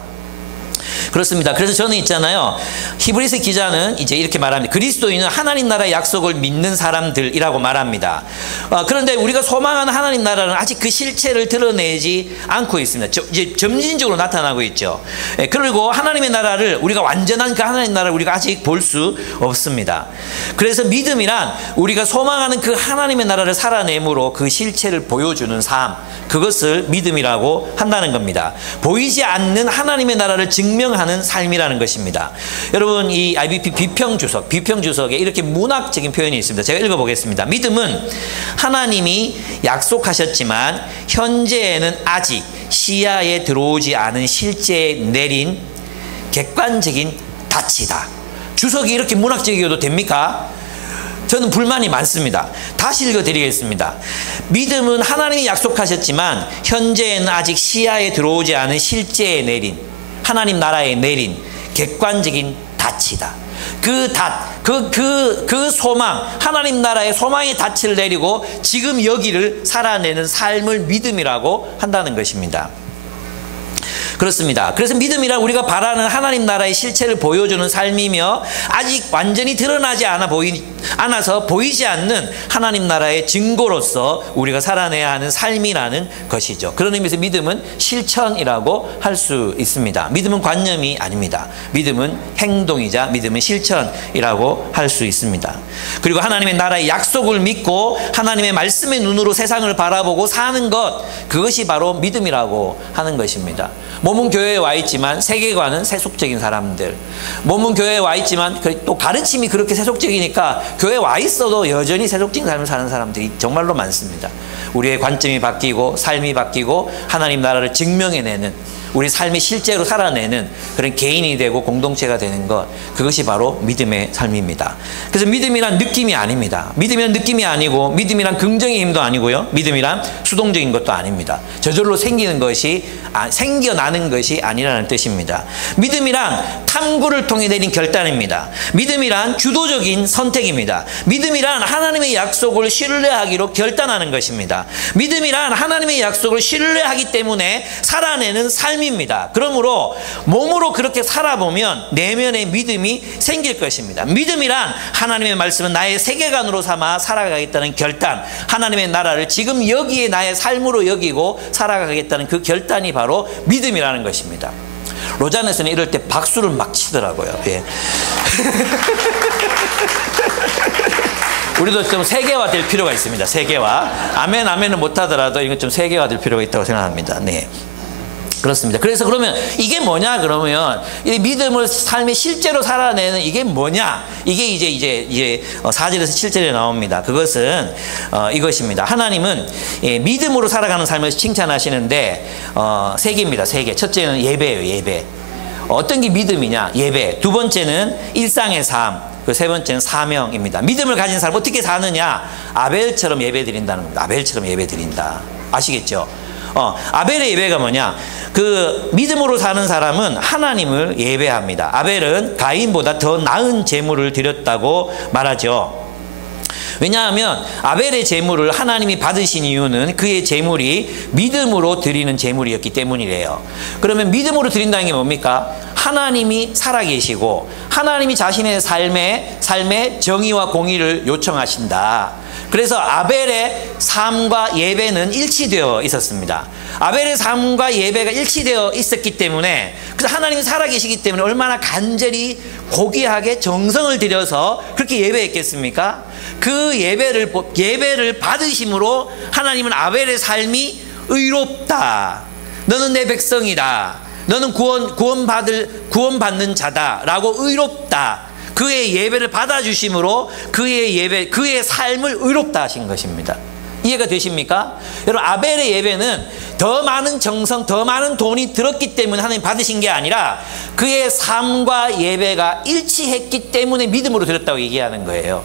그렇습니다. 그래서 저는 있잖아요, 히브리서 기자는 이제 이렇게 말합니다. 그리스도인은 하나님 나라의 약속을 믿는 사람들이라고 말합니다. 그런데 우리가 소망하는 하나님 나라는 아직 그 실체를 드러내지 않고 있습니다. 이제 점진적으로 나타나고 있죠. 그리고 하나님의 나라를, 우리가 완전한 그 하나님 나라를 우리가 아직 볼 수 없습니다. 그래서 믿음이란 우리가 소망하는 그 하나님의 나라를 살아내므로 그 실체를 보여주는 삶, 그것을 믿음이라고 한다는 겁니다. 보이지 않는 하나님의 나라를 증명하는 삶이라는 것입니다. 여러분, 이 IBP 비평주석에 이렇게 문학적인 표현이 있습니다. 제가 읽어보겠습니다. 믿음은 하나님이 약속하셨지만 현재에는 아직 시야에 들어오지 않은 실제에 내린 객관적인 가치다. 주석이 이렇게 문학적이어도 됩니까? 저는 불만이 많습니다. 다시 읽어드리겠습니다. 믿음은 하나님이 약속하셨지만 현재에는 아직 시야에 들어오지 않은 실제에 내린, 하나님 나라에 내린 객관적인 닻이다. 그 소망, 하나님 나라의 소망의 닻을 내리고 지금 여기를 살아내는 삶을 믿음이라고 한다는 것입니다. 그렇습니다. 그래서 믿음이란 우리가 바라는 하나님 나라의 실체를 보여주는 삶이며 아직 완전히 드러나지 않아서 보이지 않는 하나님 나라의 증거로서 우리가 살아내야 하는 삶이라는 것이죠. 그런 의미에서 믿음은 실천이라고 할 수 있습니다. 믿음은 관념이 아닙니다. 믿음은 행동이자 믿음은 실천이라고 할 수 있습니다. 그리고 하나님의 나라의 약속을 믿고 하나님의 말씀의 눈으로 세상을 바라보고 사는 것, 그것이 바로 믿음이라고 하는 것입니다. 몸은 교회에 와 있지만 세계관은 세속적인 사람들, 몸은 교회에 와 있지만 또 가르침이 그렇게 세속적이니까 교회에 와 있어도 여전히 세속적인 삶을 사는 사람들이 정말로 많습니다. 우리의 관점이 바뀌고 삶이 바뀌고 하나님 나라를 증명해내는, 우리 삶이 실제로 살아내는 그런 개인이 되고 공동체가 되는 것, 그것이 바로 믿음의 삶입니다. 그래서 믿음이란 느낌이 아닙니다. 믿음이란 느낌이 아니고 믿음이란 긍정의 힘도 아니고요, 믿음이란 수동적인 것도 아닙니다. 저절로 생겨나는 것이 아니라는 뜻입니다. 믿음이란 탐구를 통해 내린 결단입니다. 믿음이란 주도적인 선택입니다. 믿음이란 하나님의 약속을 신뢰하기로 결단하는 것입니다. 믿음이란 하나님의 약속을 신뢰하기 때문에 살아내는 삶입니다. 그러므로 몸으로 그렇게 살아보면 내면의 믿음이 생길 것입니다. 믿음이란 하나님의 말씀은 나의 세계관으로 삼아 살아가겠다는 결단, 하나님의 나라를 지금 여기에 나의 삶으로 여기고 살아가겠다는 그 결단이 바로 믿음이라는 것입니다. 로잔에서는 이럴 때 박수를 막 치더라고요. 예. 우리도 좀 세계화될 필요가 있습니다. 세계화. 아멘 아멘은 못하더라도 이건 좀 세계화될 필요가 있다고 생각합니다. 네. 그렇습니다. 그래서 그러면 이게 뭐냐? 그러면 이 믿음을 삶에 실제로 살아내는 이게 뭐냐? 이게 이제 4절에서 7절에 나옵니다. 그것은 이것입니다. 하나님은 믿음으로 살아가는 삶을 칭찬하시는데 세 개입니다. 세 개. 첫째는 예배예요. 예배. 어떤 게 믿음이냐? 예배. 두 번째는 일상의 삶. 그 세 번째는 사명입니다. 믿음을 가진 사람 어떻게 사느냐? 아벨처럼 예배 드린다는 겁니다. 아벨처럼 예배 드린다. 아시겠죠? 아벨의 예배가 뭐냐? 그 믿음으로 사는 사람은 하나님을 예배합니다. 아벨은 가인보다 더 나은 제물을 드렸다고 말하죠. 왜냐하면 아벨의 제물을 하나님이 받으신 이유는 그의 제물이 믿음으로 드리는 제물이었기 때문이래요. 그러면 믿음으로 드린다는 게 뭡니까? 하나님이 살아계시고 하나님이 자신의 삶에 정의와 공의를 요청하신다. 그래서 아벨의 삶과 예배는 일치되어 있었습니다. 아벨의 삶과 예배가 일치되어 있었기 때문에, 그래서 하나님이 살아계시기 때문에 얼마나 간절히 고귀하게 정성을 들여서 그렇게 예배했겠습니까? 그 예배를 받으심으로 하나님은 아벨의 삶이 의롭다, 너는 내 백성이다, 너는 구원받는 자다라고 의롭다, 그의 예배를 받아주심으로 그의 삶을 의롭다 하신 것입니다. 이해가 되십니까? 여러분, 아벨의 예배는 더 많은 정성, 더 많은 돈이 들었기 때문에 하나님 받으신 게 아니라 그의 삶과 예배가 일치했기 때문에 믿음으로 드렸다고 얘기하는 거예요.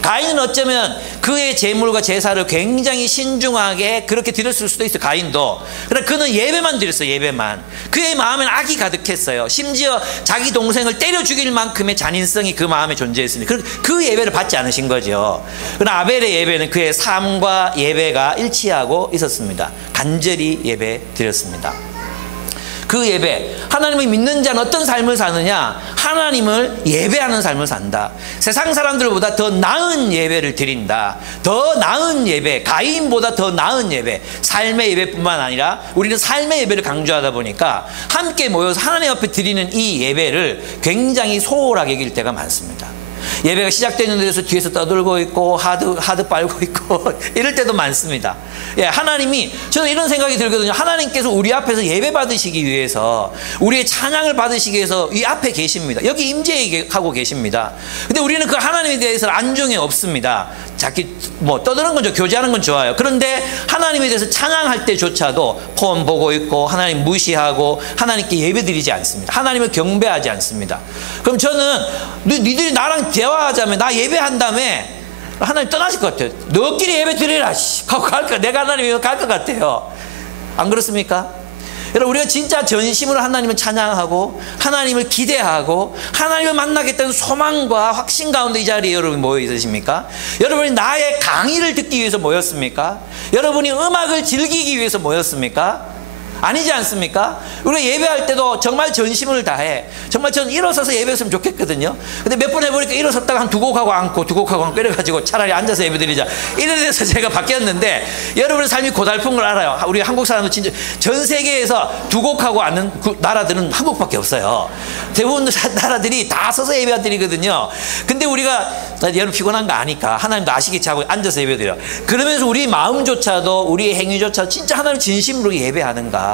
가인은 어쩌면 그의 제물과 제사를 굉장히 신중하게 그렇게 드렸을 수도 있어요. 가인도. 그러나 그는 예배만 드렸어요. 예배만. 그의 마음에는 악이 가득했어요. 심지어 자기 동생을 때려 죽일 만큼의 잔인성이 그 마음에 존재했으니 그 예배를 받지 않으신 거죠. 그러나 아벨의 예배는 그의 삶과 예배가 일치하고 있었습니다. 간절히 예배 드렸습니다. 그 예배, 하나님을 믿는 자는 어떤 삶을 사느냐? 하나님을 예배하는 삶을 산다. 세상 사람들보다 더 나은 예배를 드린다. 더 나은 예배, 가인보다 더 나은 예배, 삶의 예배뿐만 아니라 우리는 삶의 예배를 강조하다 보니까 함께 모여서 하나님 앞에 드리는 이 예배를 굉장히 소홀하게 여길 때가 많습니다. 예배가 시작되는 데서 뒤에서 떠들고 있고 하드 빨고 있고 이럴 때도 많습니다. 예, 하나님이, 저는 이런 생각이 들거든요. 하나님께서 우리 앞에서 예배 받으시기 위해서, 우리의 찬양을 받으시기 위해서 이 앞에 계십니다. 여기 임재하고 계십니다. 근데 우리는 그 하나님에 대해서 안중에 없습니다. 자기 떠드는 건 교제하는 건 좋아요. 그런데 하나님에 대해서 찬양할 때조차도 폰 보고 있고 하나님 무시하고 하나님께 예배드리지 않습니다. 하나님을 경배하지 않습니다. 그럼 저는 니들이 나랑 대화하자면, 나 예배한 다음에 하나님 떠나실 것 같아요. 너끼리 예배 드리라 하고 갈까? 내가 하나님이 갈 것 같아요. 안 그렇습니까? 여러분, 우리가 진짜 전심으로 하나님을 찬양하고 하나님을 기대하고 하나님을 만나겠다는 소망과 확신 가운데 이 자리에 여러분이 모여 있으십니까? 여러분이 나의 강의를 듣기 위해서 모였습니까? 여러분이 음악을 즐기기 위해서 모였습니까? 아니지 않습니까? 우리가 예배할 때도 정말 전심을 다해. 정말 저는 일어서서 예배했으면 좋겠거든요. 근데 몇 번 해보니까 일어섰다가 한 두 곡하고 앉고 이래가지고 차라리 앉아서 예배드리자 이래 돼서 제가 바뀌었는데, 여러분의 삶이 고달픈 걸 알아요. 우리 한국 사람도 진짜 전 세계에서 두 곡하고 앉는 나라들은 한국밖에 없어요. 대부분 나라들이 다 서서 예배드리거든요. 근데 우리가 여러분 피곤한 거 아니까 하나님도 아시겠지 하고 앉아서 예배드려. 그러면서 우리 마음조차도, 우리의 행위조차도 진짜 하나님을 진심으로 예배하는가?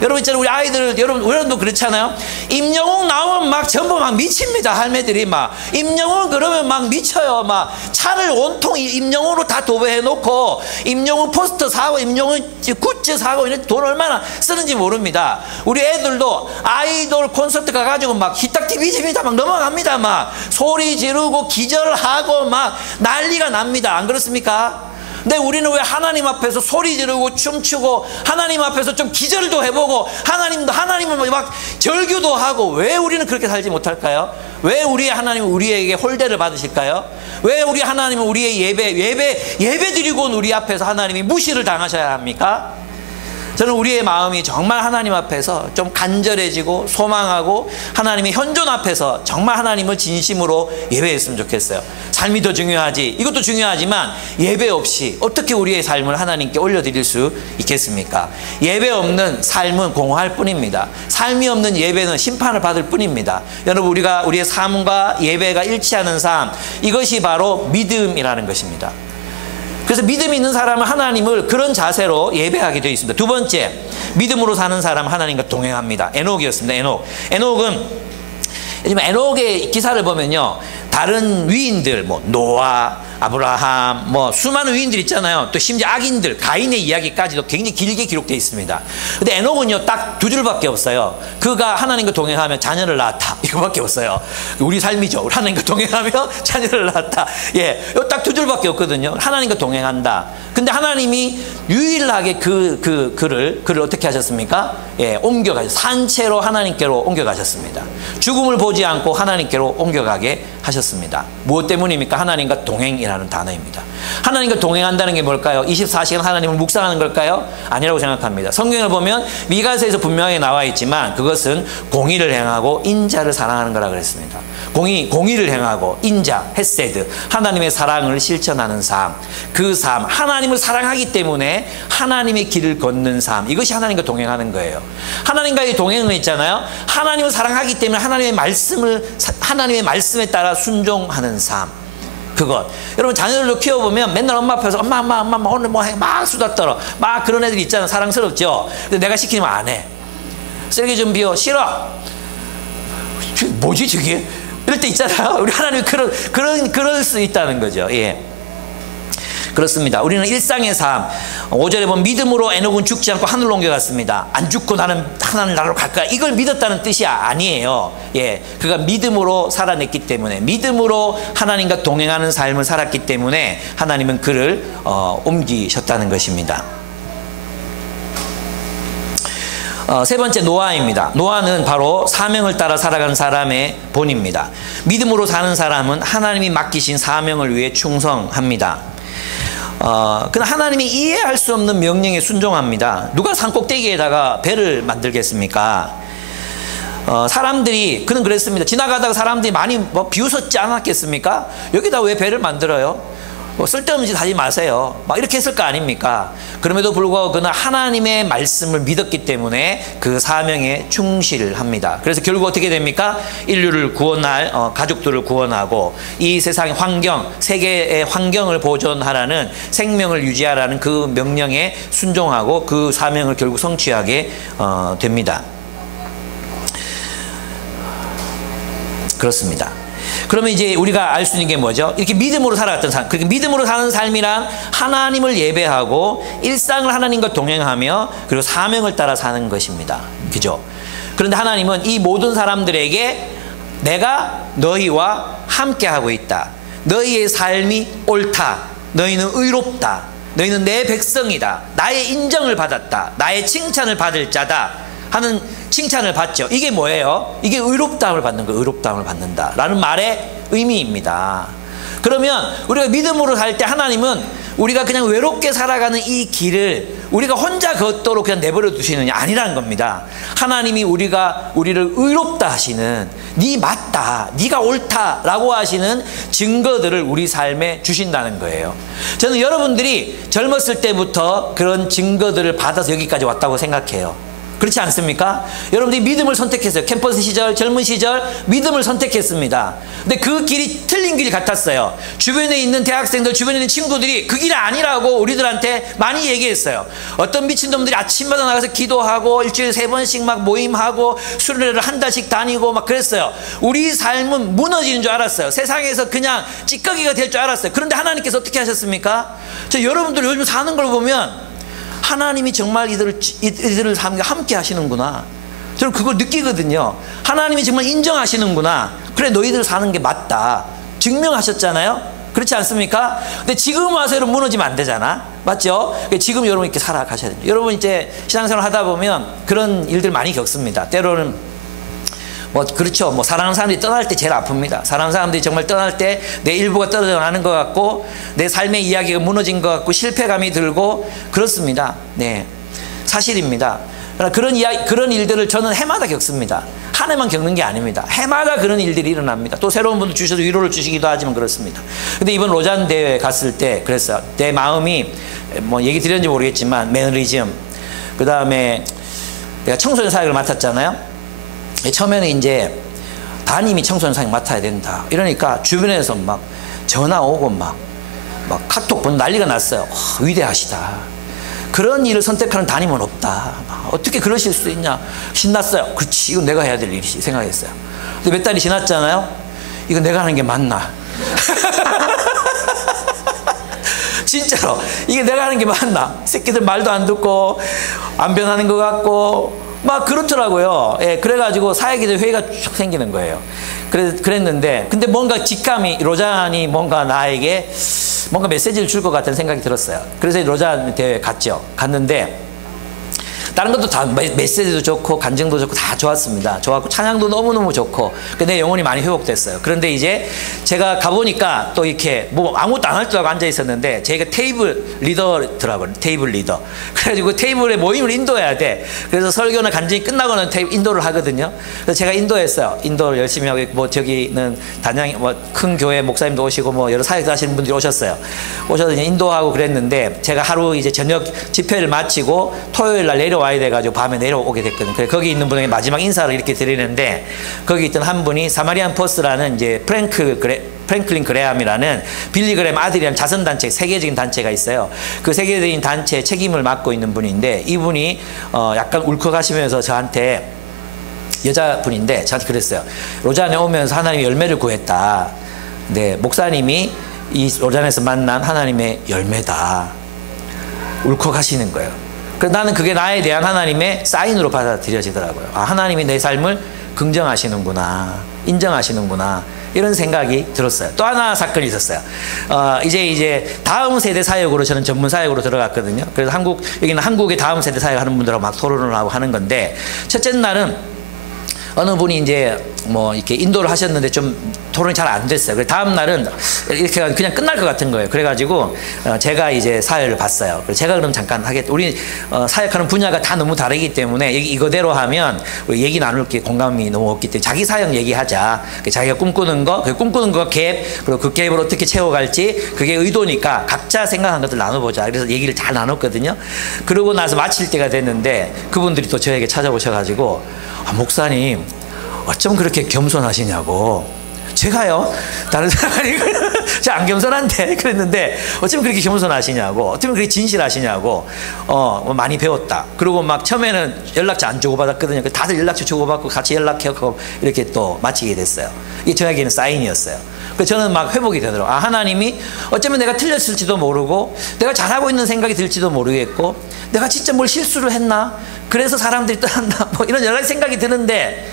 여러분 있잖아요, 우리 아이들, 여러분도 그렇잖아요. 임영웅 나오면 막 전부 막 미칩니다. 할매들이 막 임영웅 그러면 막 미쳐요. 막 차를 온통 임영웅으로 다 도배해 놓고 임영웅 포스터 사고 임영웅 굿즈 사고 이런 돈 얼마나 쓰는지 모릅니다. 우리 애들도 아이돌 콘서트 가가지고 막 히딱티비집니다. 막 넘어갑니다. 막 소리 지르고 기절하고 막 난리가 납니다. 안 그렇습니까? 근데 우리는 왜 하나님 앞에서 소리 지르고 춤추고 하나님 앞에서 좀 기절도 해보고 하나님을 막 절규도 하고, 왜 우리는 그렇게 살지 못할까요? 왜 우리의 하나님은 우리에게 홀대를 받으실까요? 왜 우리 하나님은 우리의 예배 드리고 우리 앞에서 하나님이 무시를 당하셔야 합니까? 저는 우리의 마음이 정말 하나님 앞에서 좀 간절해지고 소망하고 하나님의 현존 앞에서 정말 하나님을 진심으로 예배했으면 좋겠어요. 삶이 더 중요하지, 이것도 중요하지만 예배 없이 어떻게 우리의 삶을 하나님께 올려드릴 수 있겠습니까? 예배 없는 삶은 공허할 뿐입니다. 삶이 없는 예배는 심판을 받을 뿐입니다. 여러분, 우리의 삶과 예배가 일치하는 삶, 이것이 바로 믿음이라는 것입니다. 그래서 믿음이 있는 사람은 하나님을 그런 자세로 예배하게 되어 있습니다. 두 번째, 믿음으로 사는 사람은 하나님과 동행합니다. 에녹이었습니다. 에녹의 기사를 보면요, 다른 위인들, 노아, 아브라함, 수많은 위인들 있잖아요. 또 심지어 악인들, 가인의 이야기까지도 굉장히 길게 기록되어 있습니다. 근데 에녹은요, 딱 두 줄밖에 없어요. 그가 하나님과 동행하며 자녀를 낳았다. 이거밖에 없어요. 우리 삶이죠. 하나님과 동행하며 자녀를 낳았다. 딱 두 줄밖에 없거든요. 하나님과 동행한다. 근데 하나님이 유일하게 그를 어떻게 하셨습니까? 예, 산채로 하나님께로 옮겨가셨습니다. 죽음을 보지 않고 하나님께로 옮겨가게 하셨습니다. 무엇 때문입니까? 하나님과 동행이라는 단어입니다. 하나님과 동행한다는 게 뭘까요? 24시간 하나님을 묵상하는 걸까요? 아니라고 생각합니다. 성경을 보면 미가서에서 분명하게 나와 있지만 그것은 공의를 행하고 인자를 사랑하는 거라 그랬습니다. 공의를 행하고 인자, 헤세드, 하나님의 사랑을 실천하는 삶, 그 삶, 하나님을 사랑하기 때문에 하나님의 길을 걷는 삶, 이것이 하나님과 동행하는 거예요. 하나님과의 동행은 있잖아요. 하나님을 사랑하기 때문에 하나님의 말씀에 따라 순종하는 삶. 그것. 여러분 자녀들도 키워보면 맨날 엄마 앞에서 엄마 오늘 뭐 해? 막 수다 떨어. 막 그런 애들 있잖아. 사랑스럽죠. 근데 내가 시키면 안 해. 쓰레기 좀 비워. 싫어. 뭐지 저게? 이럴 때 있잖아요. 우리 하나님이 그럴 수 있다는 거죠. 예. 그렇습니다. 우리는 일상의 삶, 5절에 보면 믿음으로 에녹은 죽지 않고 하늘로 옮겨갔습니다. 안 죽고 나는 하나님 나라로 갈까? 이걸 믿었다는 뜻이 아니에요. 예, 그가 믿음으로 살아냈기 때문에, 믿음으로 하나님과 동행하는 삶을 살았기 때문에 하나님은 그를 옮기셨다는 것입니다. 세 번째 노아입니다. 노아는 바로 사명을 따라 살아가는 사람의 본입니다. 믿음으로 사는 사람은 하나님이 맡기신 사명을 위해 충성합니다. 그러나 하나님이 이해할 수 없는 명령에 순종합니다. 누가 산꼭대기에다가 배를 만들겠습니까? 사람들이, 그는 그랬습니다. 지나가다가 사람들이 많이 비웃었지 않았겠습니까? 여기다 왜 배를 만들어요? 쓸데없는 짓 하지 마세요. 막 이렇게 했을 거 아닙니까? 그럼에도 불구하고 그는 하나님의 말씀을 믿었기 때문에 그 사명에 충실합니다. 그래서 결국 어떻게 됩니까? 인류를 구원할, 가족들을 구원하고 이 세상의 환경, 세계의 환경을 보존하라는, 생명을 유지하라는 그 명령에 순종하고 그 사명을 결국 성취하게 됩니다. 그렇습니다. 그러면 이제 우리가 알 수 있는 게 뭐죠? 이렇게 믿음으로 살아갔던 삶. 그렇게 믿음으로 사는 삶이란 하나님을 예배하고 일상을 하나님과 동행하며 그리고 사명을 따라 사는 것입니다. 그죠? 그런데 하나님은 이 모든 사람들에게 내가 너희와 함께하고 있다. 너희의 삶이 옳다. 너희는 의롭다. 너희는 내 백성이다. 나의 인정을 받았다. 나의 칭찬을 받을 자다. 하는 칭찬을 받죠. 이게 뭐예요? 이게 의롭다함을 받는 거예요. 의롭다함을 받는다 라는 말의 의미입니다. 그러면 우리가 믿음으로 살 때 하나님은 우리가 그냥 외롭게 살아가는 이 길을 우리가 혼자 걷도록 그냥 내버려 두시느냐, 아니라는 겁니다. 하나님이 우리를 의롭다 하시는, 네 맞다, 네가 옳다 라고 하시는 증거들을 우리 삶에 주신다는 거예요. 저는 여러분들이 젊었을 때부터 그런 증거들을 받아서 여기까지 왔다고 생각해요. 그렇지 않습니까? 여러분들이 믿음을 선택했어요. 캠퍼스 시절, 젊은 시절 믿음을 선택했습니다. 근데 그 길이 틀린 길 같았어요. 주변에 있는 대학생들, 주변에 있는 친구들이 그 길이 아니라고 우리들한테 많이 얘기했어요. 어떤 미친놈들이 아침마다 나가서 기도하고 일주일에 3번씩 막 모임하고 수련회를 한 달씩 다니고 막 그랬어요. 우리 삶은 무너지는 줄 알았어요. 세상에서 그냥 찌꺼기가 될 줄 알았어요. 그런데 하나님께서 어떻게 하셨습니까? 여러분들 요즘 사는 걸 보면 하나님이 정말 이들을 함께 하시는구나. 저는 그걸 느끼거든요. 하나님이 정말 인정하시는구나. 그래, 너희들 사는 게 맞다. 증명하셨잖아요. 그렇지 않습니까? 근데 지금 와서 여러분 무너지면 안 되잖아. 맞죠? 지금 여러분 이렇게 살아가셔야 됩니다. 여러분 이제 신앙생활 하다 보면 그런 일들 많이 겪습니다. 때로는 그렇죠. 사랑하는 사람들이 떠날 때 제일 아픕니다. 사랑하는 사람들이 정말 떠날 때 내 일부가 떨어져 나는 것 같고 내 삶의 이야기가 무너진 것 같고 실패감이 들고 그렇습니다. 네, 사실입니다. 그런 일들을 저는 해마다 겪습니다. 한 해만 겪는 게 아닙니다. 해마다 그런 일들이 일어납니다. 또 새로운 분들 주셔서 위로를 주시기도 하지만 그렇습니다. 근데 이번 로잔 대회 갔을 때 그랬어요. 내 마음이 얘기 드렸는지 모르겠지만 매너리즘, 그 다음에 내가 청소년 사역을 맡았잖아요. 처음에는 이제 담임이 청소년 사역 맡아야 된다 이러니까 주변에서 막 전화 오고 막 카톡 보는 난리가 났어요. 위대하시다. 그런 일을 선택하는 담임은 없다. 어떻게 그러실 수 있냐. 신났어요. 그렇지, 이건 내가 해야 될 일이지 생각했어요. 근데 몇 달이 지났잖아요. 이건 내가 하는 게 맞나. 진짜로 이게 내가 하는 게 맞나. 새끼들 말도 안 듣고 안 변하는 것 같고 막 그렇더라고요. 예, 그래가지고 사회기대 회의가 쭉 생기는 거예요. 그랬는데, 근데 뭔가 직감이, 로잔이 뭔가 나에게 뭔가 메시지를 줄 것 같은 생각이 들었어요. 그래서 로잔 대회 갔는데 다른 것도 다 메시지도 좋고 간증도 좋고 다 좋았습니다. 좋았고 찬양도 너무너무 좋고 근데 영혼이 많이 회복됐어요. 그런데 이제 제가 가보니까 또 이렇게 뭐 아무것도 안 할 줄 알고 앉아 있었는데 제가 테이블 리더더라고요. 테이블 리더. 그래가지고 테이블에 모임을 인도해야 돼. 그래서 설교나 간증이 끝나고는 인도를 하거든요. 그래서 제가 인도했어요. 인도를 열심히 하고 뭐 저기는 단양 뭐 큰 교회 목사님도 오시고 뭐 여러 사역도 하시는 분들이 오셨어요. 오셔서 이제 인도하고 그랬는데 제가 하루 이제 저녁 집회를 마치고 토요일 날 와야 돼가지고 밤에 내려오게 됐거든요. 그래서 거기 있는 분에게 마지막 인사를 이렇게 드리는데 거기 있던 한 분이 사마리안 포스라는 이제 프랭클린 그레함이라는 빌리 그레함 아들이라는 자선단체, 세계적인 단체가 있어요. 그 세계적인 단체 책임을 맡고 있는 분인데 이분이 약간 울컥하시면서 저한테 여자분인데 저한테 그랬어요. 로잔에 오면서 하나님의 열매를 구했다. 네, 목사님이 이 로잔에서 만난 하나님의 열매다. 울컥하시는 거예요. 그래서 나는 그게 나에 대한 하나님의 사인으로 받아들여지더라고요. 아, 하나님이 내 삶을 긍정하시는구나, 인정하시는구나, 이런 생각이 들었어요. 또 하나 사건이 있었어요. 이제 다음 세대 사역으로 저는 전문 사역으로 들어갔거든요. 그래서 여기는 한국의 다음 세대 사역하는 분들하고 막 토론을 하고 하는 건데 첫째 날은 어느 분이 이제 뭐 이렇게 인도를 하셨는데 좀 토론이 잘 안 됐어요. 그래서 다음 날은 이렇게 그냥 끝날 것 같은 거예요. 그래가지고 제가 이제 사회를 봤어요. 그래서 제가 그럼 잠깐 하겠다. 우리 사역하는 분야가 다 너무 다르기 때문에 이거대로 하면 우리 얘기 나눌 게 공감이 너무 없기 때문에 자기 사역 얘기하자. 자기가 꿈꾸는 거, 그 꿈꾸는 거 갭, 그리고 그 갭을 어떻게 채워갈지 그게 의도니까 각자 생각한 것들 나눠보자. 그래서 얘기를 잘 나눴거든요. 그러고 나서 마칠 때가 됐는데 그분들이 또 저에게 찾아오셔가지고 아, 목사님 어쩜 그렇게 겸손하시냐고. 제가요? 다른 사람이 제가 안 겸손한데 그랬는데 어쩜 그렇게 겸손하시냐고, 어쩜 그렇게 진실하시냐고. 많이 배웠다. 그리고 막 처음에는 연락처 안 주고받았거든요. 다들 연락처 주고받고 같이 연락하고 이렇게 또 마치게 됐어요. 이게 저에게는 사인이었어요. 그래서 저는 막 회복이 되더라고요. 아, 하나님이 어쩌면 내가 틀렸을지도 모르고 내가 잘하고 있는 생각이 들지도 모르겠고 내가 진짜 뭘 실수를 했나? 그래서 사람들이 떠난다. 뭐 이런 여러 가지 생각이 드는데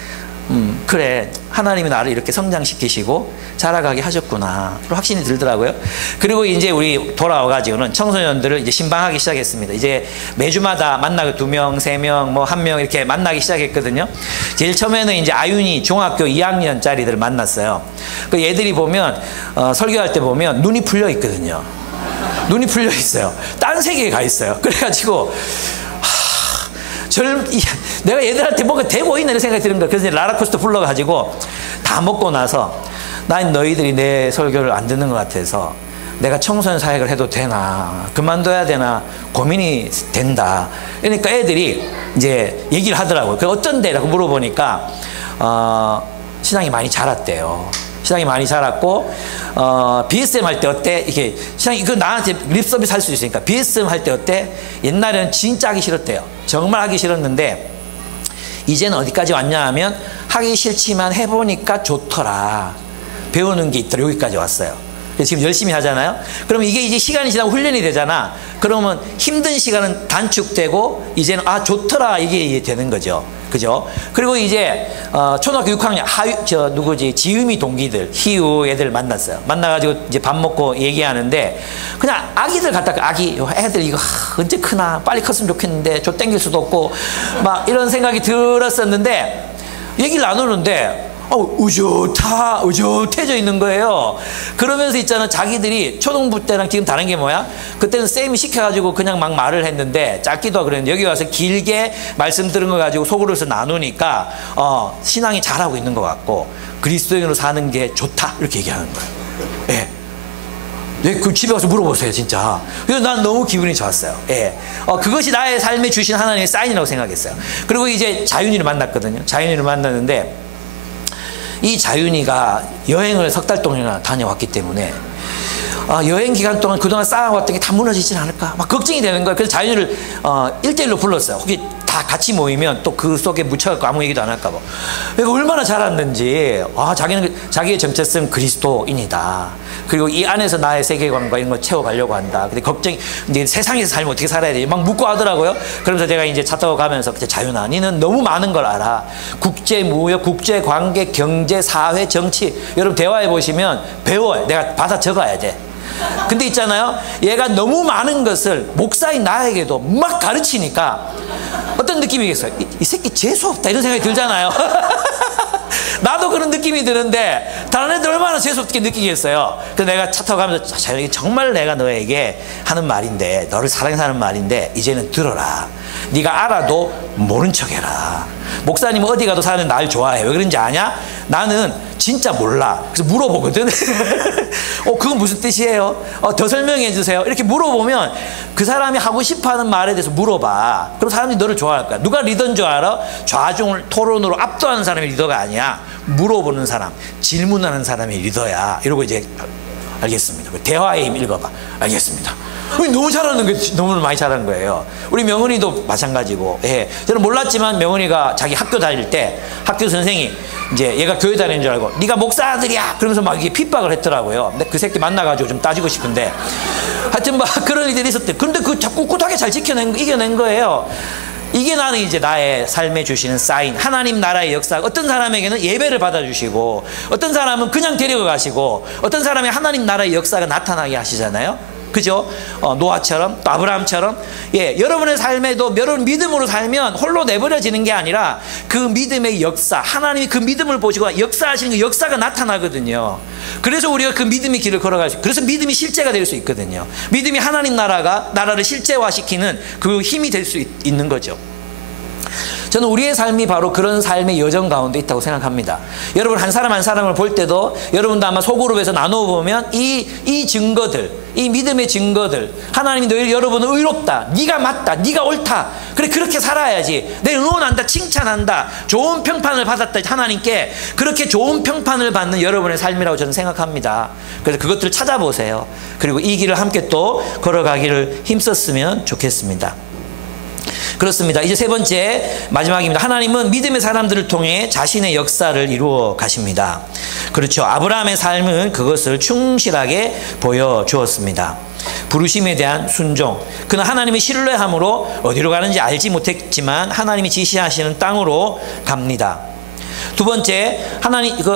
그래, 하나님이 나를 이렇게 성장시키시고 자라가게 하셨구나 확신이 들더라고요. 그리고 이제 우리 돌아와가지고는 청소년들을 이제 신방하기 시작했습니다. 이제 매주마다 만나고 2명, 3명, 뭐 1명 이렇게 만나기 시작했거든요. 제일 처음에는 이제 아윤이 중학교 2학년짜리들을 만났어요. 그 얘들이 보면 설교할 때 보면 눈이 풀려 있거든요. 눈이 풀려 있어요. 딴 세계에 가 있어요. 그래가지고 내가 얘들한테 뭔가 돼 보이는 생각이 드는 거야. 그래서 라라코스터 불러가지고 다 먹고 나서 난 너희들이 내 설교를 안 듣는 것 같아서 내가 청소년 사역을 해도 되나 그만둬야 되나 고민이 된다. 그러니까 애들이 이제 얘기를 하더라고요. 그 어쩐데? 라고 물어보니까 신앙이 많이 자랐대요. 신앙이 많이 자랐고 BSM 할 때 어때? 이게 신앙이 이거 나한테 립 서비스 할 수 있으니까 BSM 할 때 어때? 옛날에는 진짜 하기 싫었대요. 정말 하기 싫었는데 이제는 어디까지 왔냐 하면 하기 싫지만 해보니까 좋더라. 배우는 게 있더라. 여기까지 왔어요. 그래서 지금 열심히 하잖아요. 그러면 이게 이제 시간이 지나고 훈련이 되잖아. 그러면 힘든 시간은 단축되고 이제는 아 좋더라 이게 되는 거죠. 그죠? 그리고 이제 초등학교 6학년 지음이 동기들 희우 애들 만났어요. 만나가지고 이제 밥 먹고 얘기하는데 그냥 아기들 갖다가 애들 이거 언제 크나 빨리 컸으면 좋겠는데 저 땡길 수도 없고 막 이런 생각이 들었었는데 얘기를 나누는데 의젓해져 있는 거예요. 그러면서 있잖아, 자기들이 초등부 때랑 지금 다른 게 뭐야? 그때는 쌤이 시켜가지고 그냥 막 말을 했는데 짧기도 하고 그랬는데 여기 와서 길게 말씀 들은 거 가지고 속으로서 나누니까 신앙이 잘하고 있는 것 같고 그리스도인으로 사는 게 좋다 이렇게 얘기하는 거예요. 예. 네, 그 집에 가서 물어보세요, 진짜. 그래서 난 너무 기분이 좋았어요. 예. 그것이 나의 삶에 주신 하나님의 사인이라고 생각했어요. 그리고 이제 자윤이를 만났거든요. 자윤이를 만났는데 이 자윤이가 여행을 3달 동안이나 다녀왔기 때문에 여행 기간 동안 그동안 쌓아왔던 게 다 무너지진 않을까 막 걱정이 되는 거예요. 그래서 자윤이를 1대1로 불렀어요. 혹시 다 같이 모이면 또 그 속에 묻혀갖고 아무 얘기도 안 할까 봐. 그러니까 얼마나 잘았는지 자기는 자기의 정체성 그리스도인이다. 그리고 이 안에서 나의 세계관과 이런 거 채워가려고 한다. 근데 걱정이 근데 세상에서 살면 어떻게 살아야 되지 막 묻고 하더라고요. 그러면서 제가 이제 차 타고 가면서 자윤아 니는 너무 많은 걸 알아. 국제 무역, 국제 관계, 경제, 사회, 정치 여러분 대화해 보시면 배워요. 내가 받아 적어야 돼. 근데 있잖아요, 얘가 너무 많은 것을 목사인 나에게도 막 가르치니까 어떤 느낌이겠어요? 이 새끼 재수없다 이런 생각이 들잖아요. 나도 그런 느낌이 드는데 다른 애들 얼마나 재수없게 느끼겠어요. 그래서 내가 차 타고 가면서 정말 내가 너에게 하는 말인데, 너를 사랑해서 하는 말인데 이제는 들어라. 네가 알아도 모른 척해라. 목사님은 어디 가도 사람들이 날 좋아해. 왜 그런지 아냐? 나는 진짜 몰라. 그래서 물어보거든. 그건 무슨 뜻이에요? 더 설명해 주세요. 이렇게 물어보면 그 사람이 하고 싶어하는 말에 대해서 물어봐. 그럼 사람들이 너를 좋아할 거야. 누가 리더인 줄 알아? 좌중을 토론으로 압도하는 사람이 리더가 아니야. 물어보는 사람, 질문하는 사람이 리더야. 이러고 이제 알겠습니다. 대화의 힘 읽어봐. 알겠습니다. 너무 잘하는 게 너무 많이 잘하는 거예요. 우리 명은이도 마찬가지고. 예. 저는 몰랐지만 명은이가 자기 학교 다닐 때 학교 선생이 이제 얘가 교회 다니는 줄 알고 네가 목사 아들이야 그러면서 막 이게 핍박을 했더라고요. 근데 그 새끼 만나가지고 좀 따지고 싶은데 하여튼 막 그런 일들이 있었대. 근데 그 자꾸 꿋꿋하게 잘 이겨낸 거예요. 이게 나는 이제 나의 삶에 주시는 사인. 하나님 나라의 역사. 어떤 사람에게는 예배를 받아주시고, 어떤 사람은 그냥 데리고 가시고, 어떤 사람이 하나님 나라의 역사가 나타나게 하시잖아요. 그죠? 노아처럼, 또 아브라함처럼. 예, 여러분의 삶에도 여러분 믿음으로 살면 홀로 내버려지는 게 아니라 그 믿음의 역사, 하나님이 그 믿음을 보시고 역사하시는 그 역사가 나타나거든요. 그래서 우리가 그 믿음의 길을 걸어갈 수, 그래서 믿음이 실제가 될 수 있거든요. 믿음이 하나님 나라를 실제화시키는 그 힘이 될 수 있는 거죠. 저는 우리의 삶이 바로 그런 삶의 여정 가운데 있다고 생각합니다. 여러분 한 사람 한 사람을 볼 때도 여러분도 아마 소그룹에서 나누어 보면 이 증거들, 이 믿음의 증거들, 하나님이 여러분은 의롭다, 네가 맞다, 네가 옳다, 그래 그렇게 살아야지, 내 응원한다, 칭찬한다, 좋은 평판을 받았다, 하나님께 그렇게 좋은 평판을 받는 여러분의 삶이라고 저는 생각합니다. 그래서 그것들을 찾아보세요. 그리고 이 길을 함께 또 걸어가기를 힘썼으면 좋겠습니다. 그렇습니다. 이제 세 번째 마지막입니다. 하나님은 믿음의 사람들을 통해 자신의 역사를 이루어 가십니다. 그렇죠. 아브라함의 삶은 그것을 충실하게 보여주었습니다. 부르심에 대한 순종. 그는 하나님의 신뢰함으로 어디로 가는지 알지 못했지만 하나님이 지시하시는 땅으로 갑니다. 두 번째,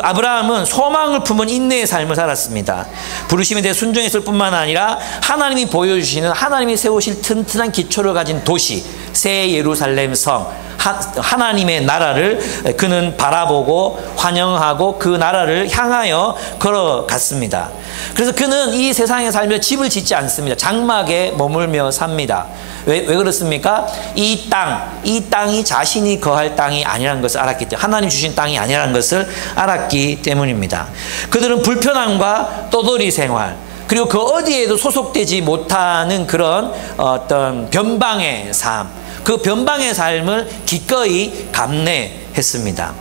아브라함은 소망을 품은 인내의 삶을 살았습니다. 부르심에 대해 순종했을 뿐만 아니라 하나님이 보여주시는, 하나님이 세우실 튼튼한 기초를 가진 도시, 새 예루살렘 성, 하나님의 나라를 그는 바라보고 환영하고 그 나라를 향하여 걸어갔습니다. 그래서 그는 이 세상에 살며 집을 짓지 않습니다. 장막에 머물며 삽니다. 왜 그렇습니까? 이 땅이 자신이 거할 땅이 아니라는 것을 알았기 때문에, 하나님 주신 땅이 아니라는 것을 알았기 때문입니다. 그들은 불편함과 떠돌이 생활, 그리고 그 어디에도 소속되지 못하는 그런 어떤 변방의 삶, 그 변방의 삶을 기꺼이 감내했습니다.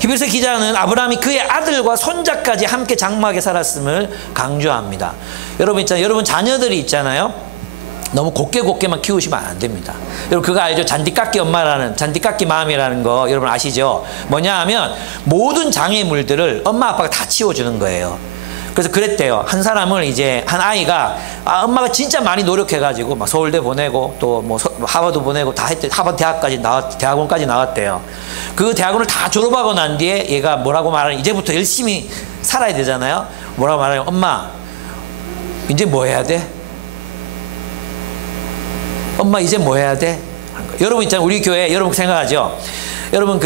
히브리서 기자는 아브라함이 그의 아들과 손자까지 함께 장막에 살았음을 강조합니다. 여러분 있잖아요. 여러분 자녀들이 있잖아요. 너무 곱게만 키우시면 안 됩니다. 여러분 그거 알죠? 잔디깎기 엄마라는, 잔디깎기 마음이라는 거 여러분 아시죠? 뭐냐 하면 모든 장애물들을 엄마 아빠가 다 치워주는 거예요. 그래서 그랬대요. 한 사람을 이제 한 아이가 엄마가 진짜 많이 노력해가지고 막 서울대 보내고 또 뭐 하버드 보내고 다 했대. 하버드 대학원까지 나왔대요. 그 대학원을 다 졸업하고 난 뒤에 얘가 뭐라고 말하는, 이제부터 열심히 살아야 되잖아요. 뭐라고 말하냐면, 엄마 이제 뭐 해야 돼? 엄마 이제 뭐 해야 돼? 여러분 있잖아요. 우리 교회 여러분 생각하죠? 여러분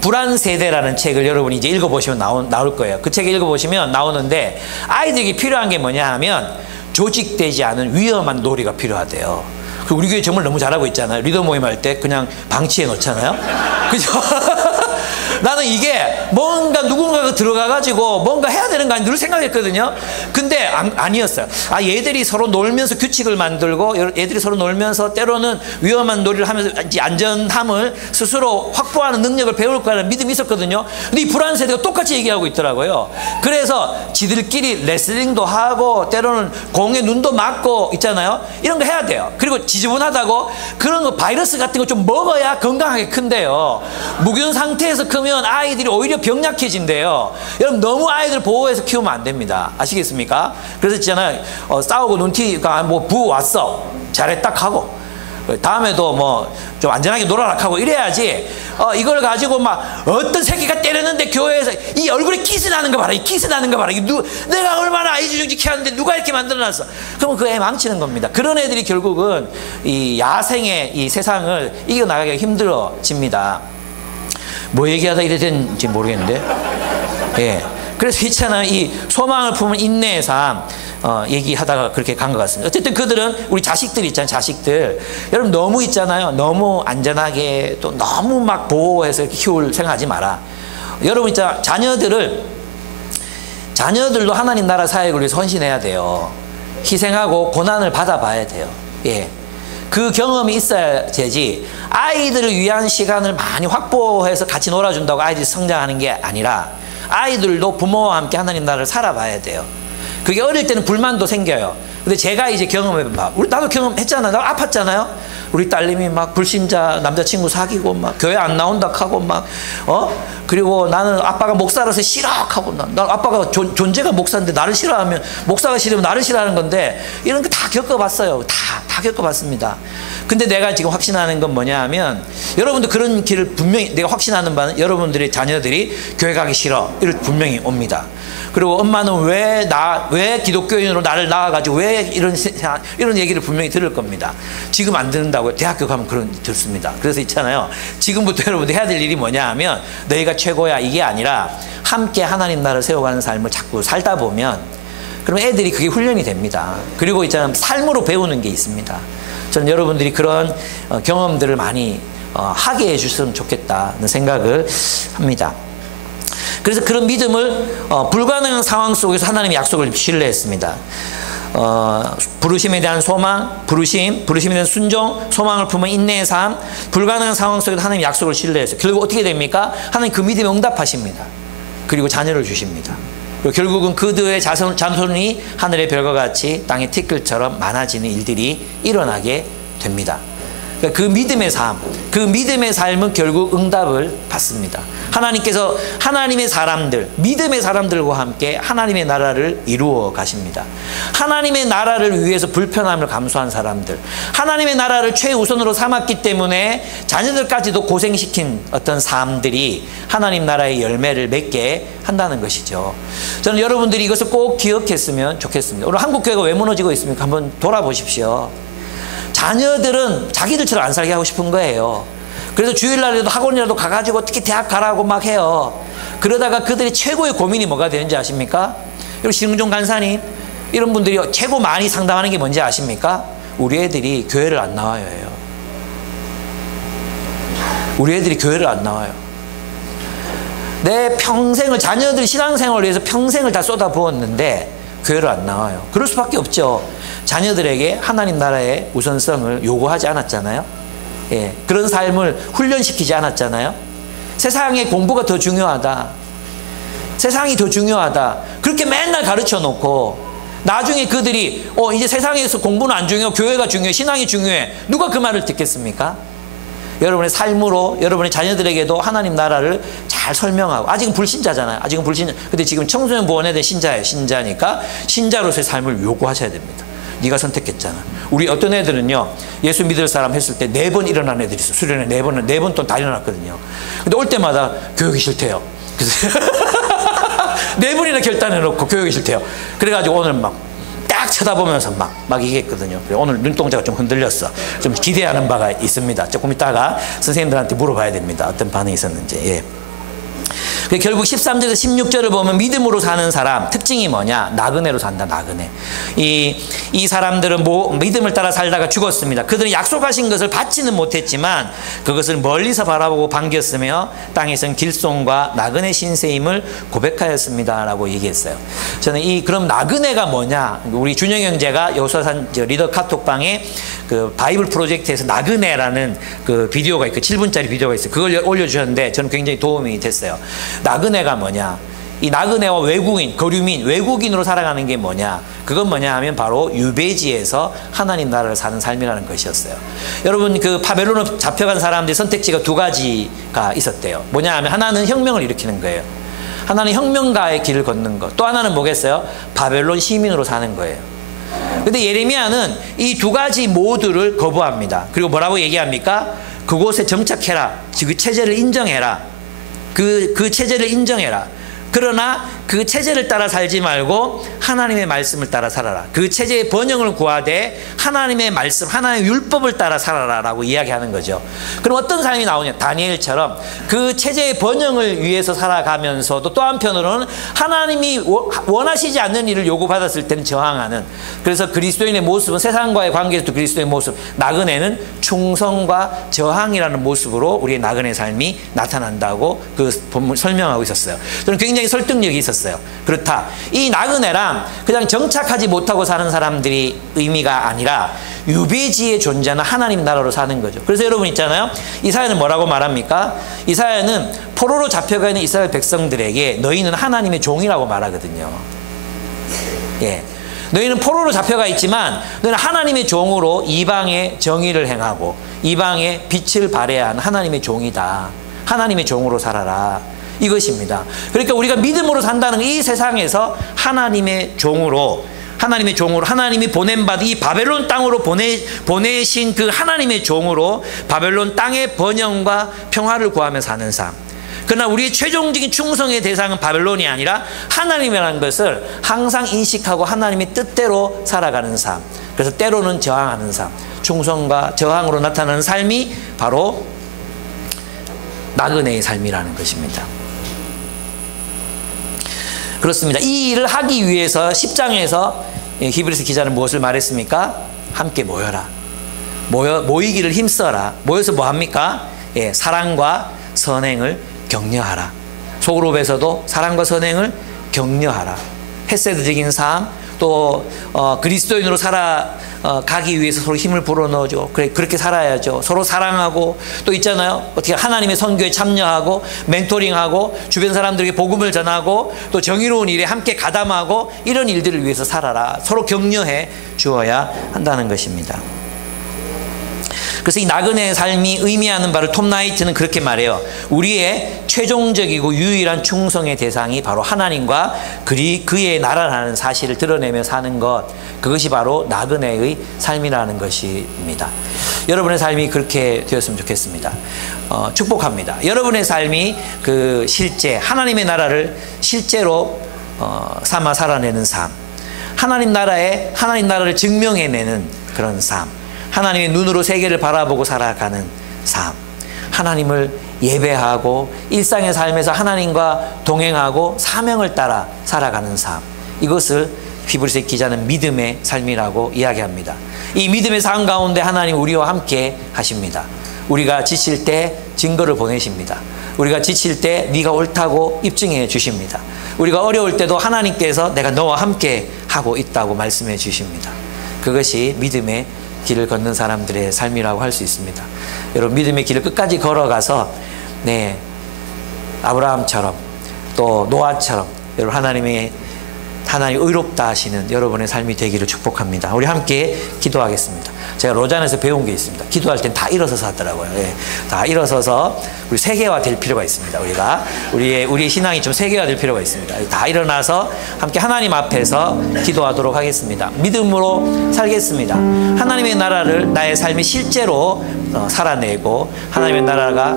불안 세대라는 책을 여러분이 이제 읽어보시면 나올 거예요. 그 책을 읽어보시면 나오는데 아이들에게 필요한 게 뭐냐 하면 조직되지 않은 위험한 놀이가 필요하대요. 우리 교회 정말 너무 잘하고 있잖아요. 리더 모임 할 때 그냥 방치해 놓잖아요. 그죠? 나는 이게 뭔가 누군가가 들어가가지고 뭔가 해야 되는 거 아니 늘 생각했거든요. 근데 아니었어요. 얘들이 서로 놀면서 규칙을 만들고 얘들이 서로 놀면서 때로는 위험한 놀이를 하면서 안전함을 스스로 확보하는 능력을 배울 거라는 믿음이 있었거든요. 근데 이 불안 세대가 똑같이 얘기하고 있더라고요. 그래서 지들끼리 레슬링도 하고 때로는 공에 눈도 맞고 있잖아요. 이런 거 해야 돼요. 그리고 지저분하다고 그런 거 바이러스 같은 거 좀 먹어야 건강하게 큰대요. 무균 상태에서 크면 아이들이 오히려 병약해진대요. 여러분 너무 아이들 보호해서 키우면 안 됩니다. 아시겠습니까? 그래서 있잖아요. 싸우고 눈티가 뭐 부 왔어. 잘했다 하고 다음에도 뭐 좀 안전하게 놀아라 하고 이래야지. 이걸 가지고 막 어떤 새끼가 때렸는데 교회에서 이 얼굴에 키스 나는 거 봐라, 이 키스 나는 거 봐라, 내가 얼마나 애지중지 하는데 누가 이렇게 만들어놨어. 그러면 그 애 망치는 겁니다. 그런 애들이 결국은 이 야생의 이 세상을 이겨나가기가 힘들어집니다. 뭐 얘기하다 이래 된지 모르겠는데. 예. 그래서 있잖아요, 이 소망을 품은 인내의 삶 얘기하다가 그렇게 간 것 같습니다. 어쨌든 그들은 우리 자식들 있잖아요, 자식들. 여러분 너무 있잖아요, 너무 안전하게 또 너무 막 보호해서 이렇게 키울 생각하지 마라. 여러분 있잖아, 자녀들도 하나님 나라 사역을 위해서 헌신해야 돼요. 희생하고 고난을 받아봐야 돼요. 예. 그 경험이 있어야 되지. 아이들을 위한 시간을 많이 확보해서 같이 놀아준다고 아이들이 성장하는 게 아니라 아이들도 부모와 함께 하나님 나라를 살아봐야 돼요. 그게 어릴 때는 불만도 생겨요. 근데 제가 이제 경험해봐. 나도 경험했잖아. 나 아팠잖아요. 우리 딸님이 막 불신자 남자친구 사귀고 막 교회 안 나온다 하고 막 그리고 나는 아빠가 목사라서 싫어 하고 난 아빠가 존재가 목사인데 나를 싫어하면, 목사가 싫으면 나를 싫어하는 건데, 이런 거 다 겪어봤어요. 다 겪어봤습니다. 근데 내가 지금 확신하는 건 뭐냐 하면, 여러분도 그런 길을 분명히, 내가 확신하는 바는 여러분들의 자녀들이 교회 가기 싫어 이럴 분명히 옵니다. 그리고 엄마는 왜 기독교인으로 나를 낳아가지고 왜 이런 얘기를 분명히 들을 겁니다. 지금 안 듣는다고요? 대학교 가면 그런 듣습니다. 그래서 있잖아요, 지금부터 여러분들 해야 될 일이 뭐냐 하면, 너희가 최고야 이게 아니라 함께 하나님 나라를 세워가는 삶을 자꾸 살다 보면, 그럼 애들이 그게 훈련이 됩니다. 그리고 있잖아요, 삶으로 배우는 게 있습니다. 저는 여러분들이 그런 경험들을 많이 하게 해주셨으면 좋겠다는 생각을 합니다. 그래서 그런 믿음을 불가능한 상황 속에서 하나님의 약속을 신뢰했습니다. 부르심에 대한 소망, 부르심에 대한 순종, 소망을 품은 인내의 삶, 불가능한 상황 속에서 하나님의 약속을 신뢰했어요. 결국 어떻게 됩니까? 하나님 그 믿음에 응답하십니다. 그리고 자녀를 주십니다. 그리고 결국은 그들의 자손이 하늘의 별과 같이 땅의 티끌처럼 많아지는 일들이 일어나게 됩니다. 그러니까 그 믿음의 삶은 결국 응답을 받습니다. 하나님께서 하나님의 사람들, 믿음의 사람들과 함께 하나님의 나라를 이루어 가십니다. 하나님의 나라를 위해서 불편함을 감수한 사람들, 하나님의 나라를 최우선으로 삼았기 때문에 자녀들까지도 고생시킨 어떤 삶들이 하나님 나라의 열매를 맺게 한다는 것이죠. 저는 여러분들이 이것을 꼭 기억했으면 좋겠습니다. 오늘 한국교회가 왜 무너지고 있습니까? 한번 돌아보십시오. 자녀들은 자기들처럼 안 살게 하고 싶은 거예요. 그래서 주일날에도 학원이라도 가가지고 어떻게 대학 가라고 막 해요. 그러다가 그들이 최고의 고민이 뭐가 되는지 아십니까? 여러분, 신흥종 간사님 이런 분들이 최고 많이 상담하는 게 뭔지 아십니까? 우리 애들이 교회를 안 나와요. 우리 애들이 교회를 안 나와요. 내 평생을, 자녀들 신앙생활을 위해서 평생을 다 쏟아부었는데 교회를 안 나와요. 그럴 수밖에 없죠. 자녀들에게 하나님 나라의 우선성을 요구하지 않았잖아요. 예, 그런 삶을 훈련시키지 않았잖아요. 세상의 공부가 더 중요하다, 세상이 더 중요하다, 그렇게 맨날 가르쳐 놓고 나중에 그들이 이제 세상에서 공부는 안 중요해, 교회가 중요해, 신앙이 중요해, 누가 그 말을 듣겠습니까? 여러분의 삶으로 여러분의 자녀들에게도 하나님 나라를 잘 설명하고, 아직은 불신자잖아요. 아직은 불신자. 근데 지금 청소년 보호원에 대한 신자예요. 신자니까 신자로서의 삶을 요구하셔야 됩니다. 네가 선택했잖아. 우리 어떤 애들은요, 예수 믿을 사람 했을 때 4번 일어난 애들이 있어. 수련회 4번 또 다 일어났거든요. 근데 올 때마다 교육이 싫대요. 그래서 4번이나 결단해놓고 교육이 싫대요. 그래가지고 오늘 막 딱 쳐다보면서 막 얘기했거든요. 오늘 눈동자가 좀 흔들렸어. 좀 기대하는 바가 있습니다. 조금 이따가 선생님들한테 물어봐야 됩니다. 어떤 반응이 있었는지. 예. 결국 13절에서 16절을 보면 믿음으로 사는 사람 특징이 뭐냐? 나그네로 산다. 나그네. 이 사람들은 믿음을 따라 살다가 죽었습니다. 그들은 약속하신 것을 받지는 못했지만 그것을 멀리서 바라보고 반겼으며 땅에선 길송과 나그네 신세임을 고백하였습니다 라고 얘기했어요. 저는 그럼 나그네가 뭐냐? 우리 준영 형제가 여수산 리더 카톡방에 그 바이블 프로젝트에서 나그네라는 그 비디오가 있고 7분짜리 비디오가 있어요. 그걸 올려주셨는데 저는 굉장히 도움이 됐어요. 나그네가 뭐냐? 이 나그네와 외국인, 거류민, 외국인으로 살아가는 게 뭐냐? 그건 뭐냐 하면 바로 유배지에서 하나님 나라를 사는 삶이라는 것이었어요. 여러분, 그 바벨론으로 잡혀간 사람들의 선택지가 2가지가 있었대요. 뭐냐 하면 하나는 혁명을 일으키는 거예요. 하나는 혁명가의 길을 걷는 것. 또 하나는 뭐겠어요? 바벨론 시민으로 사는 거예요. 근데 예레미야는 이 2가지 모두를 거부합니다. 그리고 뭐라고 얘기합니까? 그곳에 정착해라. 그 체제를 인정해라. 그 체제를 인정해라. 그러나 그 체제를 따라 살지 말고 하나님의 말씀을 따라 살아라. 그 체제의 번영을 구하되 하나님의 말씀, 하나님의 율법을 따라 살아라라고 이야기하는 거죠. 그럼 어떤 삶이 나오냐? 다니엘처럼 그 체제의 번영을 위해서 살아가면서도 또 한편으로는 하나님이 원하시지 않는 일을 요구받았을 때는 저항하는, 그래서 그리스도인의 모습은 세상과의 관계에서도 그리스도의 모습, 나그네는 충성과 저항이라는 모습으로 우리의 나그네 삶이 나타난다고 그 본문 설명하고 있었어요. 저는 굉장히 설득력이 있었어요. 그렇다. 이 나그네랑 그냥 정착하지 못하고 사는 사람들이 의미가 아니라 유배지에 존재하는 하나님 나라로 사는 거죠. 그래서 여러분 있잖아요. 이사야는 뭐라고 말합니까? 이사야는 포로로 잡혀가 있는 이스라엘 백성들에게 너희는 하나님의 종이라고 말하거든요. 예. 너희는 포로로 잡혀가 있지만 너희는 하나님의 종으로 이방의 정의를 행하고 이방의 빛을 발해야 하는 하나님의 종이다. 하나님의 종으로 살아라. 이것입니다. 그러니까 우리가 믿음으로 산다는 이 세상에서 하나님의 종으로 하나님이 보낸받은 이 바벨론 땅으로 보내신 그 하나님의 종으로 바벨론 땅의 번영과 평화를 구하며 사는 삶. 그러나 우리의 최종적인 충성의 대상은 바벨론이 아니라 하나님이라는 것을 항상 인식하고 하나님의 뜻대로 살아가는 삶. 그래서 때로는 저항하는 삶. 충성과 저항으로 나타나는 삶이 바로 나그네의 삶이라는 것입니다. 그렇습니다. 이 일을 하기 위해서 10장에서 히브리서 기자는 무엇을 말했습니까? 함께 모여라. 모이기를 힘써라. 모여서 뭐 합니까? 예, 사랑과 선행을 격려하라. 소그룹에서도 사랑과 선행을 격려하라. 헤세드적인 삶, 또 그리스도인으로 가기 위해서 서로 힘을 불어넣어줘. 그렇게 살아야죠. 서로 사랑하고, 또 있잖아요. 어떻게 하나님의 선교에 참여하고, 멘토링하고, 주변 사람들에게 복음을 전하고, 또 정의로운 일에 함께 가담하고, 이런 일들을 위해서 살아라. 서로 격려해 주어야 한다는 것입니다. 그래서 이 나그네의 삶이 의미하는 바를 톰 나이트는 그렇게 말해요. 우리의 최종적이고 유일한 충성의 대상이 바로 하나님과 그의 나라라는 사실을 드러내며 사는 것, 그것이 바로 나그네의 삶이라는 것입니다. 여러분의 삶이 그렇게 되었으면 좋겠습니다. 축복합니다. 여러분의 삶이 그 실제 하나님의 나라를 실제로 삼아 살아내는 삶, 하나님 나라를 증명해내는 그런 삶, 하나님의 눈으로 세계를 바라보고 살아가는 삶, 하나님을 예배하고 일상의 삶에서 하나님과 동행하고 사명을 따라 살아가는 삶, 이것을 히브리서 기자는 믿음의 삶이라고 이야기합니다. 이 믿음의 삶 가운데 하나님 우리와 함께 하십니다. 우리가 지칠 때 증거를 보내십니다. 우리가 지칠 때 네가 옳다고 입증해 주십니다. 우리가 어려울 때도 하나님께서 내가 너와 함께 하고 있다고 말씀해 주십니다. 그것이 믿음의 길을 걷는 사람들의 삶이라고 할 수 있습니다. 여러분, 믿음의 길을 끝까지 걸어가서 아브라함처럼 또 노아처럼 여러분 하나님 의롭다 하시는 여러분의 삶이 되기를 축복합니다. 우리 함께 기도하겠습니다. 제가 로잔에서 배운 게 있습니다. 기도할 땐 다 일어서서 하더라고요. 예, 다 일어서서 우리 세계화 될 필요가 있습니다. 우리의 신앙이 좀 세계화 될 필요가 있습니다. 다 일어나서 함께 하나님 앞에서 기도하도록 하겠습니다. 믿음으로 살겠습니다. 하나님의 나라를 나의 삶이 실제로 살아내고 하나님의 나라가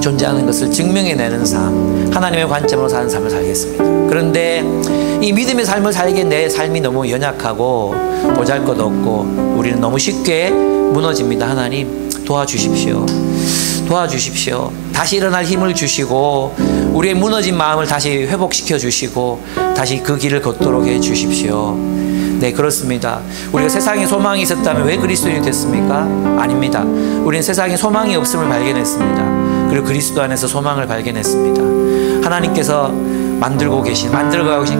존재하는 것을 증명해내는 삶, 하나님의 관점으로 사는 삶을 살겠습니다. 그런데 이 믿음의 삶을 살기에 내 삶이 너무 연약하고 보잘것없고 우리는 너무 쉽게 무너집니다. 하나님 도와주십시오. 다시 일어날 힘을 주시고 우리의 무너진 마음을 다시 회복시켜 주시고 다시 그 길을 걷도록 해 주십시오. 네, 그렇습니다. 우리가 세상에 소망이 있었다면 왜 그리스도인이 됐습니까? 아닙니다. 우리는 세상에 소망이 없음을 발견했습니다. 그리고 그리스도 안에서 소망을 발견했습니다. 하나님께서 만들어가고 계신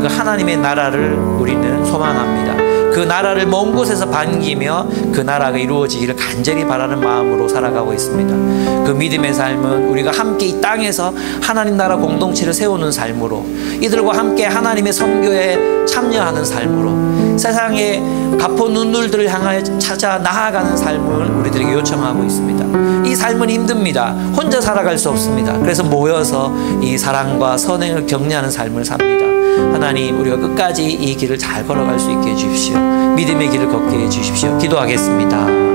그 하나님의 나라를 우리는 소망합니다. 그 나라를 먼 곳에서 반기며 그 나라가 이루어지기를 간절히 바라는 마음으로 살아가고 있습니다. 그 믿음의 삶은 우리가 함께 이 땅에서 하나님 나라 공동체를 세우는 삶으로, 이들과 함께 하나님의 선교에 참여하는 삶으로, 세상의 가포 눈물들을 향하여 찾아 나아가는 삶을 우리들에게 요청하고 있습니다. 이 삶은 힘듭니다. 혼자 살아갈 수 없습니다. 그래서 모여서 이 사랑과 선행을 격려하는 삶을 삽니다. 하나님, 우리가 끝까지 이 길을 잘 걸어갈 수 있게 해주십시오. 믿음의 길을 걷게 해주십시오. 기도하겠습니다.